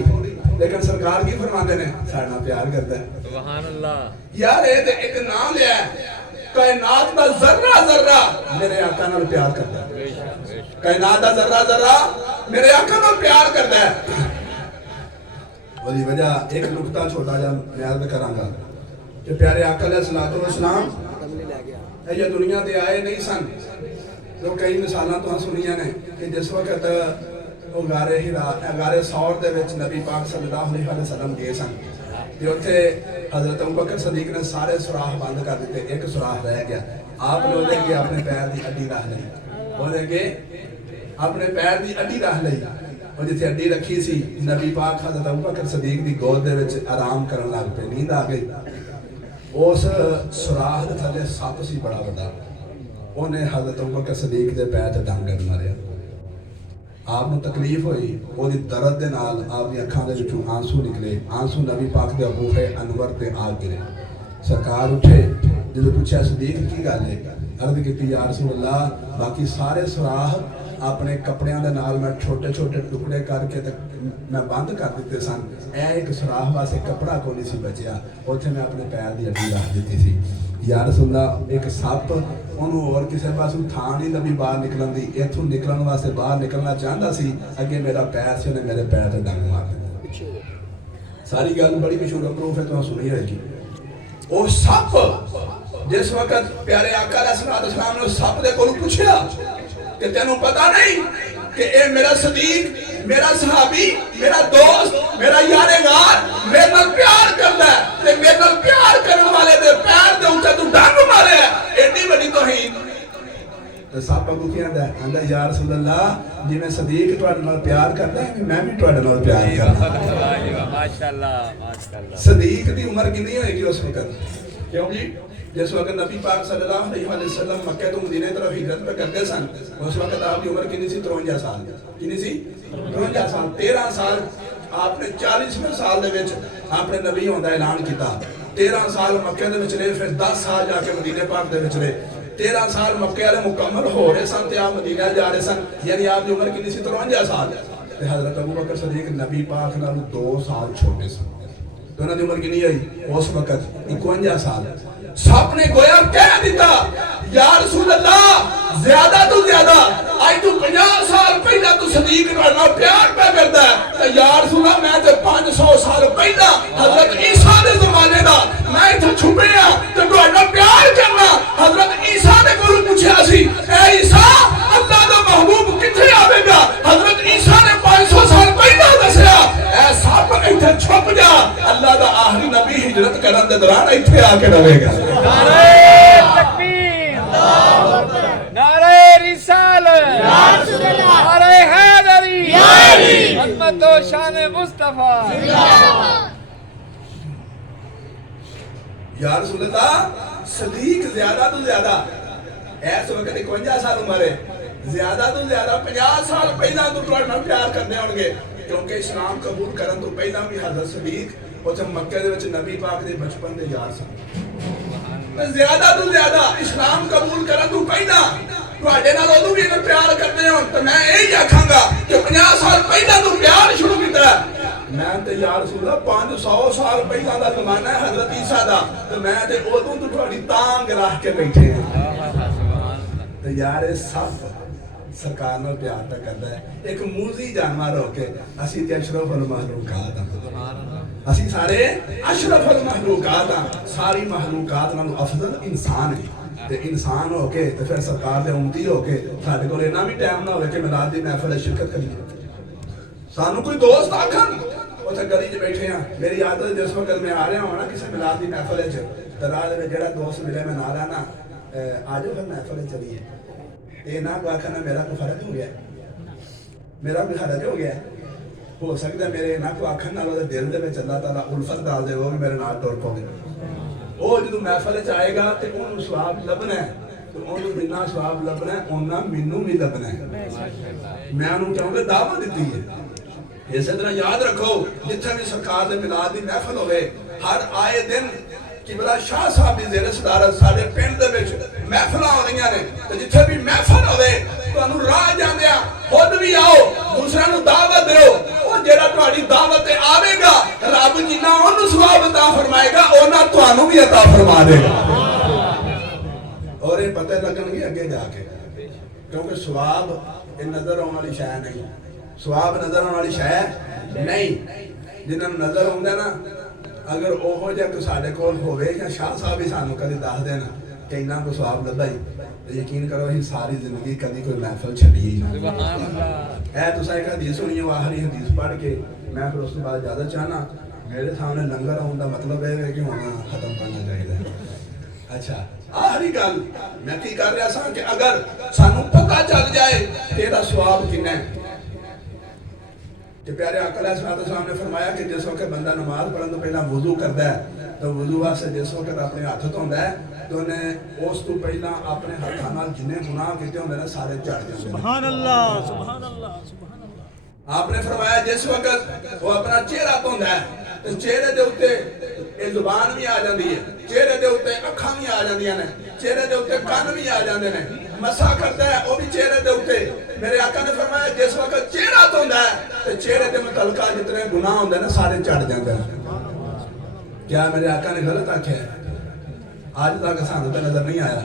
لیکن سرکار کی فرماتے ہیں سارنا پیار کرتا ہے۔ سبحان اللہ۔ یار ایک نام لیا ہے کائنات دا ذرہ ذرہ میرے آقا نال پیار کرتا ہے، کائنات دا ذرہ ذرہ میرے آقا نال پیار کرتا ہے۔ وہی وجہ ایک نکتہ چھوٹا جا میں عرض کراں گا کہ پیارے آقا علیہ السلام یہ دنیا دے آئے نہیں سن، تو کئی مثالہ تو ہاں سنیاں نے کہ جس وقت وہ غار ثور دے وچ نبی پاک صلی اللہ علیہ وسلم گئے سن، کہ اتھے حضرت ابوبکر صدیق نے سارے سوراخ بند کر دیتے، ایک سوراخ رہ گیا، آپ نے وہ دیکھ کے اپنے پیر دی اڈی رہ لئی، وہ دیکھ کے اپنے پیر دی اڈی رہ لئی، اور جتھے اڈی رکھی سی نبی پاک حضرت ابوبکر صدیق دی گود دے وچ آرام کرن لگ پے، نیند آ گئی، اس سوراخ دے تھلے سپ سی بڑا بڑا، انہیں حضرت ابوبکر صدیق دے پیر تے ڈنگ ماریا، آپ نے تکلیف ہوئی، وہ دی درد دے نال آپ دی اکھاں دے وچوں آنسو نکلے، آنسو نبی پاک دے روح انور تے آ گرے، سرکار اٹھے، جدو پوچھا صدیق کی گل ہے، عرض کیتی یا رسول اللہ باقی سارے سوراخ اپنے کپڑیاں دے نال میں چھوٹے چھوٹے ٹکڑے کر کے میں بند کر دیتے سن، اے ایک سوراخ واسطے کپڑا کو نہیں سی بچیا، اوتھے میں اپنے پیر دی ہڈی رکھ دیتی سی۔ یا رسول اللہ ایک سپ انہوں اور کسی پاسوں تھان نہیں لبھی باہر نکلن دی، ایتھوں نکلن واسطے باہر نکلنا چاہتا سی، اگے میرا پیر سے انہیں میرے پیر تے ڈنگ مار دیتا۔ ساری گل بڑی مشہور پروف ہے تو سنی رہے گی۔ وہ سپ جس وقت پیارے آقا علیہ السلام نے سپ دے کول پوچھا کہ تینوں پتا نہیں کہ اے میرا صدیق، میرا صحابی، میرا دوست، میرا یار غار میرے نال پیار کردا ہے تے میرے نال پیار کرن والے دے پیر دے اوتے تو ڈنگ مارے ہے، ایڈی بڑی توہین۔ تے سپ اگوں کی آندا ہے، آندا یا رسول اللہ جی میں صدیق تواڈے نال پیار کردا ہے میں بھی تواڈے نال پیار کردا ماشاءاللہ ماشاءاللہ۔ صدیق دی عمر کتنی ہوئے گی اس وقت؟ کیوں جی جس وقت نبی پاک صلی اللہ علیہ وسلم مکہ تو مدینہ طرف ہجرت پہ کرتے سن، اس وقت آپ کی عمر کتنی سی؟ 53 سال۔ کتنی سی؟ 53 سال۔ 13 سال آپ نے 40ویں سال دے وچ آپ نے نبی ہوندہ اعلان کیتا، 13 سال مکہ دے وچ رہے، پھر 10 سال جا کے مدینہ پاک دے وچ رہے، 13 سال مکہ والے مکمل ہو رہے سن تے آپ مدینہ جا رہے سن، یعنی آپ کی عمر کتنی سی؟ 53 سال۔ تے حضرت ابوبکر صدیق نبی پاک نال 2 سال چھوٹے سن، تو انہاں دی عمر کتنی ہوئی اس وقت؟ 51 سال۔ سب نے گویا کہہ دیتا یا رسول اللہ زیادہ تو زیادہ آئی تو 50 سال پہلا تو صدیق نال پیار پہ کردا ہے، تے یا رسول اللہ میں تے 500 سال پہلا حضرت عیسیٰ دے زمانے دا میں ایتھے چھپیا تے تہاڈے نال پیار کرنا۔ حضرت عیسیٰ دے کولوں پوچھیا سی اے عیسیٰ اللہ دا محبوب کتھے آوے گا؟ حضرت عیسیٰ نے 500 سال پہلا دسیا اے سب ایتھے چھپ جا، اللہ دا آخری نبی ہجرت کرن دے دوران ایتھے آ کے رہے گا۔ نعرہ تکبیر، نعرہ رسالت، نعرہ حیدری، عظمت و شان مصطفیٰ۔ یا رسول اللہ صدیق زیادہ تو زیادہ ਇਸ ਵਕਤ 51 ਸਾਲ ਉਮਰ ਹੈ, ਜ਼ਿਆਦਾ ਤੋਂ ਜ਼ਿਆਦਾ 50 ਸਾਲ ਪਹਿਲਾਂ ਤੋਂ ਤੁਹਾਡੇ ਨਾਲ ਪਿਆਰ ਕਰਦੇ ਹੋਣਗੇ, ਕਿਉਂਕਿ ਇਸਲਾਮ ਕਬੂਲ ਕਰਨ ਤੋਂ ਪਹਿਲਾਂ ਵੀ ਹਜ਼ਰਤ ਸਦੀਕ ਉੱਥੇ ਮੱਕੇ ਦੇ ਵਿੱਚ ਨਬੀ ਪਾਕ ਦੇ ਬਚਪਨ ਦੇ ਯਾਰ ਸਨ। ਜ਼ਿਆਦਾ ਤੋਂ ਜ਼ਿਆਦਾ ਇਸਲਾਮ ਕਬੂਲ ਕਰਨ ਤੋਂ ਪਹਿਲਾਂ ਤੁਹਾਡੇ ਨਾਲ ਉਦੋਂ ਵੀ ਅਗਰ ਪਿਆਰ ਕਰਦੇ ਹੋਣ ਤਾਂ ਮੈਂ ਇਹ ਹੀ ਆਖਾਂਗਾ ਕਿ 50 ਸਾਲ ਪਹਿਲਾਂ ਤੋਂ ਪਿਆਰ ਸ਼ੁਰੂ ਕੀਤਾ। ਮੈਂ ਤੇ ਯਾ ਰਸੂਲ ਅੱਲਾਹ 500 ਸਾਲ ਪਹਿਲਾਂ ਦਾ ਜ਼ਮਾਨਾ ਹੈ ਹਜ਼ਰਤ ਈਸਾ ਦਾ, ਤੇ ਮੈਂ ਤੇ ਉਦੋਂ ਤੋਂ ਤੁਹਾਡੀ ਤਾਂਗ ਰੱਖ ਕੇ ਬੈਠੇ ਹਾਂ। ਤੇ ਯਾਰ ਇਹ ਸਭ ਸਰਕਾਰ ਨਾਲ ਪਿਆਰ ਤਾਂ ਕਰਦਾ ਹੈ, ਇੱਕ ਮੂਜ਼ੀ ਜਾਨਵਰ ਹੋ ਕੇ ਅਸੀਂ ਤੇ ਅਸ਼ਰਫ ਅਲ ਮਖਲੂਕਾਤ ਹਾਂ, ਅਸੀਂ ਸਾਰੇ ਅਸ਼ਰਫ ਅਲ ਮਖਲੂਕਾਤ ਹਾਂ, ਸਾਰੀ ਮਖਲੂਕਾਤ ਨਾਲੋਂ ਅਫਜ਼ਲ ਇਨਸਾਨ ਹੈ। ਤੇ ਇਨਸਾਨ ਹੋ ਕੇ ਤੇ ਫਿਰ ਸਰਕਾਰ ਦੇ ਉਮਤੀ ਹੋ ਕੇ ਸਾਡੇ ਕੋਲ ਇੰਨਾ ਵੀ ਟਾਈਮ ਨਾ ਹੋਵੇ ਕਿ ਮਿਲਾਦ ਦੀ ਮਹਿਫਲ ਸ਼ਿਰਕਤ ਕਰੀਏ। ਸਾਨੂੰ ਕੋਈ ਦੋਸਤ ਆਖਣ ਉੱਥੇ ਗਲੀ 'ਚ ਬੈਠੇ ਆ, ਮੇਰੀ ਆਦਤ ਜਿਸ ਵਕਤ ਮੈਂ ਆ ਰਿਹਾ ਹਾਂ ਨਾ ਕਿਸੇ ਮਿਲਾਦ ਦੀ ਮਹਿਫਲ 'ਚ, ਤੇ ਰਾਹ ਦੇ ਵਿੱਚ ਜਿਹੜਾ ਦੋਸਤ ਮਿਲੇ ਮੈਂ ਨਾਲ ਆ ਨਾ, ਆ ਜਾਓ ਫਿਰ ਮਹਿਫਲ 'ਚ ਚਲੀਏ। ਇਹ ਨਾ ਕੋ ਆਖਣਾ ਮੇਰਾ ਕੋਈ ਫਰਜ਼ ਹੋ ਗਿਆ, ਮੇਰਾ ਕੋਈ ਹਰਜ ਹੋ ਗਿਆ। ਹੋ ਸਕਦਾ ਮੇਰੇ ਨਾ ਕੋ ਆਖਣ ਨਾਲ ਉਹਦੇ ਦਿਲ ਦੇ ਵਿੱਚ ਅੱਲਾਹ ਤਾਲਾ ਉਲਫਤ ਡਾਲ ਦੇ, ਉਹ ਵੀ ਮੇਰੇ ਨਾਲ ਟੁਰ ਪਵੇ। ਉਹ ਜਦੋਂ ਮਹਿਫਲ 'ਚ ਆਏਗਾ ਤੇ ਉਹਨੂੰ ਸਵਾਬ ਲੱਭਣਾ ਹੈ, ਤੇ ਉਹਨੂੰ ਜਿੰਨਾ ਸਵਾਬ ਲੱਭਣਾ ਹੈ ਉਹਨਾਂ ਮੈਨੂੰ ਵੀ ਲੱਭਣਾ ਹੈ। ਮੈਂ ਉਹਨੂੰ ਕਿਉਂਕਿ ਦਾਅਵਤ ਦਿੱਤੀ ਹੈ। ਇਸੇ ਤਰ੍ਹਾਂ ਯਾਦ ਰੱਖੋ, ਜਿੱਥੇ ਵੀ ਸਰਕਾਰ ਦੇ ਮਿਲਾਦ ਦੀ ਮਹਿਫਲ ਹੋਵੇ, ਹਰ ਆਏ ਦਿਨ ਕਿਬਲਾ ਸ਼ਾਹ ਸਾਹਿਬ ਦੀ ਜ਼ੇਰ ਸਦਾਰਤ ਸਾਡੇ ਪਿੰਡ ਦੇ ਵਿੱਚ ਮਹਿਫਲਾਂ ਹੋ ਰਹੀਆਂ ਨੇ, ਤੇ ਜਿੱਥੇ ਵੀ ਮਹਿਫਲ ਹੋਵੇ ਤੁਹਾਨੂੰ ਰਾਹ ਜਾਂਦਿਆਂ ਖੁਦ ਵੀ ਆਓ, ਦੂਸਰਿਆਂ ਨੂੰ ਦਾਵਤ ਦਿਓ। ਉਹ ਜਿਹੜਾ ਤੁਹਾਡੀ ਦਾਵਤ ਤੇ ਆਵੇਗਾ, ਰੱਬ ਜਿੰਨਾ ਉਹਨੂੰ ਸਵਾਬ ਅਤਾ ਫਰਮਾਏਗਾ ਉਹਨਾਂ ਤੁਹਾਨੂੰ ਵੀ ਅਤਾ ਫਰਮਾ ਦੇਗਾ। ਔਰ ਇਹ ਪਤਾ ਲੱਗਣਗੇ ਅੱਗੇ ਜਾ ਕੇ, ਕਿਉਂਕਿ ਸਵਾਬ ਇਹ ਨਜ਼ਰ ਆਉਣ ਵਾਲੀ ਸ਼ੈ ਨਹੀਂ, ਸਵਾਬ ਨਜ਼ਰ ਆਉਣ ਵਾਲੀ ਸ਼ੈ ਨਹੀਂ। ਜਿਨ੍ਹਾਂ ਨੂੰ ਨਜ਼ਰ ਆਉਂਦਾ ਨਾ, ਅਗਰ ਉਹੋ ਜਿਹਾ ਕੋਈ ਸਾਡੇ ਕੋਲ ਹੋਵੇ ਜਾਂ ਸ਼ਾਹ ਸਾਹਿਬ ਹੀ ਸਾਨੂੰ ਕਦੇ ਦੱਸ ਦੇਣ ਕਿ ਇੰਨਾ ਕੋ ਸਵਾਬ ਲੱਭਾ ਹੀ, ਤੇ ਯਕੀਨ ਕਰੋ ਅਸੀਂ ਸਾਰੀ ਜ਼ਿੰਦਗੀ ਕਦੀ ਕੋਈ ਮਹਿਫਲ ਛੱਡੀ ਹੀ ਨਹੀਂ। ਇਹ ਤੁਸੀਂ ਇੱਕ ਹਦੀਸ ਸੁਣੀ ਹੈ, ਆਖਰੀ ਹਦੀਸ ਪੜ੍ਹ ਕੇ ਮੈਂ ਫਿਰ ਉਸ ਤੋਂ ਬਾਅਦ ਜ਼ਿਆਦਾ ਚਾਹਨਾ ਮੇਰੇ ਸਾਹਮਣੇ ਲੰਗਰ ਆਉਣ ਦਾ ਮਤਲਬ ਇਹ ਹੈ ਕਿ ਹੁਣ ਖਤਮ ਕਰਨਾ ਚਾਹੀਦਾ। ਅੱਛਾ, ਆਖਰੀ ਗੱਲ ਮੈਂ ਕੀ ਕਰ ਰਿਹਾ ਸਾਂ ਕਿ ਅਗਰ ਸਾਨੂੰ ਪਤਾ ਚੱਲ ਜਾਏ ਕਿ ਇਹਦਾ ਸਵਾਬ ਕਿੰਨਾ ਹੈ, کہ پیارے آقا علیہ السلام نے فرمایا کہ جس وقت بندہ نماز پڑھنے تو پہلا وضو کرتا ہے تو وضو واسطے جس وقت اپنے ہاتھ دھوندا ہے تو انہیں اس تو پہلا اپنے ہاتھاں نال جنے گناہ کیتے ہوندے نے سارے جھڑ جاندے نے۔ سبحان اللہ سبحان اللہ سبحان اللہ۔ آپ نے فرمایا جس وقت وہ اپنا چہرہ دھوندا ہے تو چہرے دے اوتے یہ زبان بھی آ جاندی ہے، چہرے دے اوتے اکھاں بھی آ جاندیاں نے، چہرے دے اوتے کان بھی آ جاندے نے، مسا کرتا ہے وہ بھی چہرے دے اوتے۔ میرے آقا نے فرمایا جس وقت چہرہ دھوندا ہے تو چہرے دے متعلقہ جتنے گناہ ہوندے نے سارے چڑھ جاندے نے۔ کیا میرے آقا نے غلط آکھیا ہے؟ آج تک سانوں تے نظر نہیں آیا،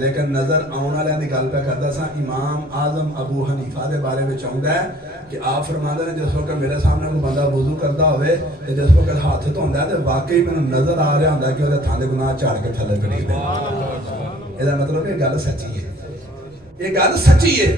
لیکن نظر آن والے دی گل پہ کردا سا۔ امام اعظم ابو حنیفہ دے بارے وچ آوندا ہے کہ آپ فرماندے نے جس وقت میرے سامنے کوئی بندہ وضو کردا ہوئے تے جس وقت ہاتھ دھوندا ہے تے واقعی مینوں نظر آ رہا ہوندا کہ اودے تھاں دے گناہ جھڑ کے تھلے پڑی دے۔ اے دا مطلب یہ گل سچی ہے، یہ گل سچی ہے۔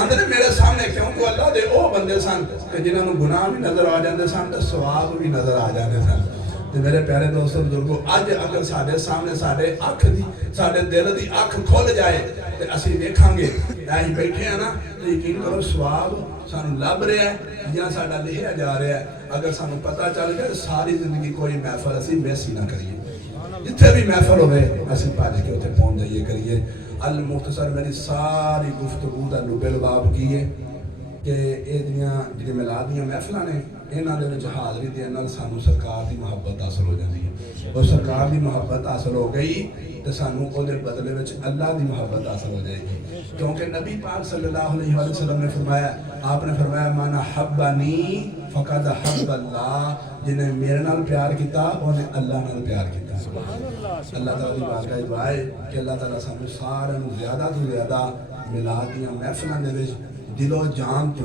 آندے نے میرے سامنے کیونکہ اللہ دے او بندے سن کہ جنہاں نوں گناہ بھی نظر آ جاندے سن تے ثواب بھی نظر آ جاندے سن۔ تے میرے پیارے دوستو بزرگو، اج اگر ساڈے سامنے ساڈے اکھ دی ساڈے دل دی اکھ کھل جائے تے اسی ویکھاں گے ایں بیٹھے ہیں نا، تے یقین کرو ثواب سانوں لب رہا ہے یا ساڈا لکھیا جا رہا ہے۔ اگر سانوں پتہ چل گیا ساری زندگی کوئی محفل اسی مس ہی نہ کریے، جتھے بھی محفل ہوئے اسی بھج کے اتنے پہنچ جائیے کریے۔ المختصر میری ساری گفتگو دا لب لباب کی ہے کہ یہ جڑی میلاد دیاں محفلاں نے انہاں دے وچ حاضری دین نال سانوں سرکار دی محبت حاصل ہو جاندی ہے، اور سرکار دی محبت حاصل ہو گئی تے سانوں او دے بدلے وچ اللہ دی محبت حاصل ہو جائے گی۔ کیونکہ نبی پاک صلی اللہ علیہ وسلم نے فرمایا، آپ نے فرمایا من حبنی فقد حب اللہ، جنہیں میرے نال پیار کیتا انہیں اللہ نال پیار کیتا۔ اللہ تعالیٰ دی بارگاہ دعا ہے کہ اللہ تعالیٰ سانوں سارے نوں زیادہ تو زیادہ میلاد دیاں محفلاں دے وچ دل و جان تو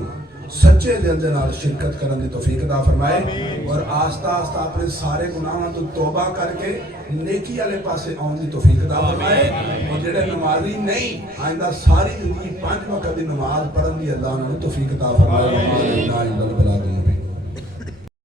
سچے دل دے نال شرکت کرن دی توفیق عطا فرمائے، اور آہستہ آہستہ اپنے سارے گناہاں تو توبہ کر کے نیکی والے پاسے آن دی توفیق عطا فرمائے، اور جڑے نمازی نہیں آئندہ ساری زندگی 5 وقت دی نماز پڑھن دی اللہ انہاں نوں توفیق عطا فرمائے۔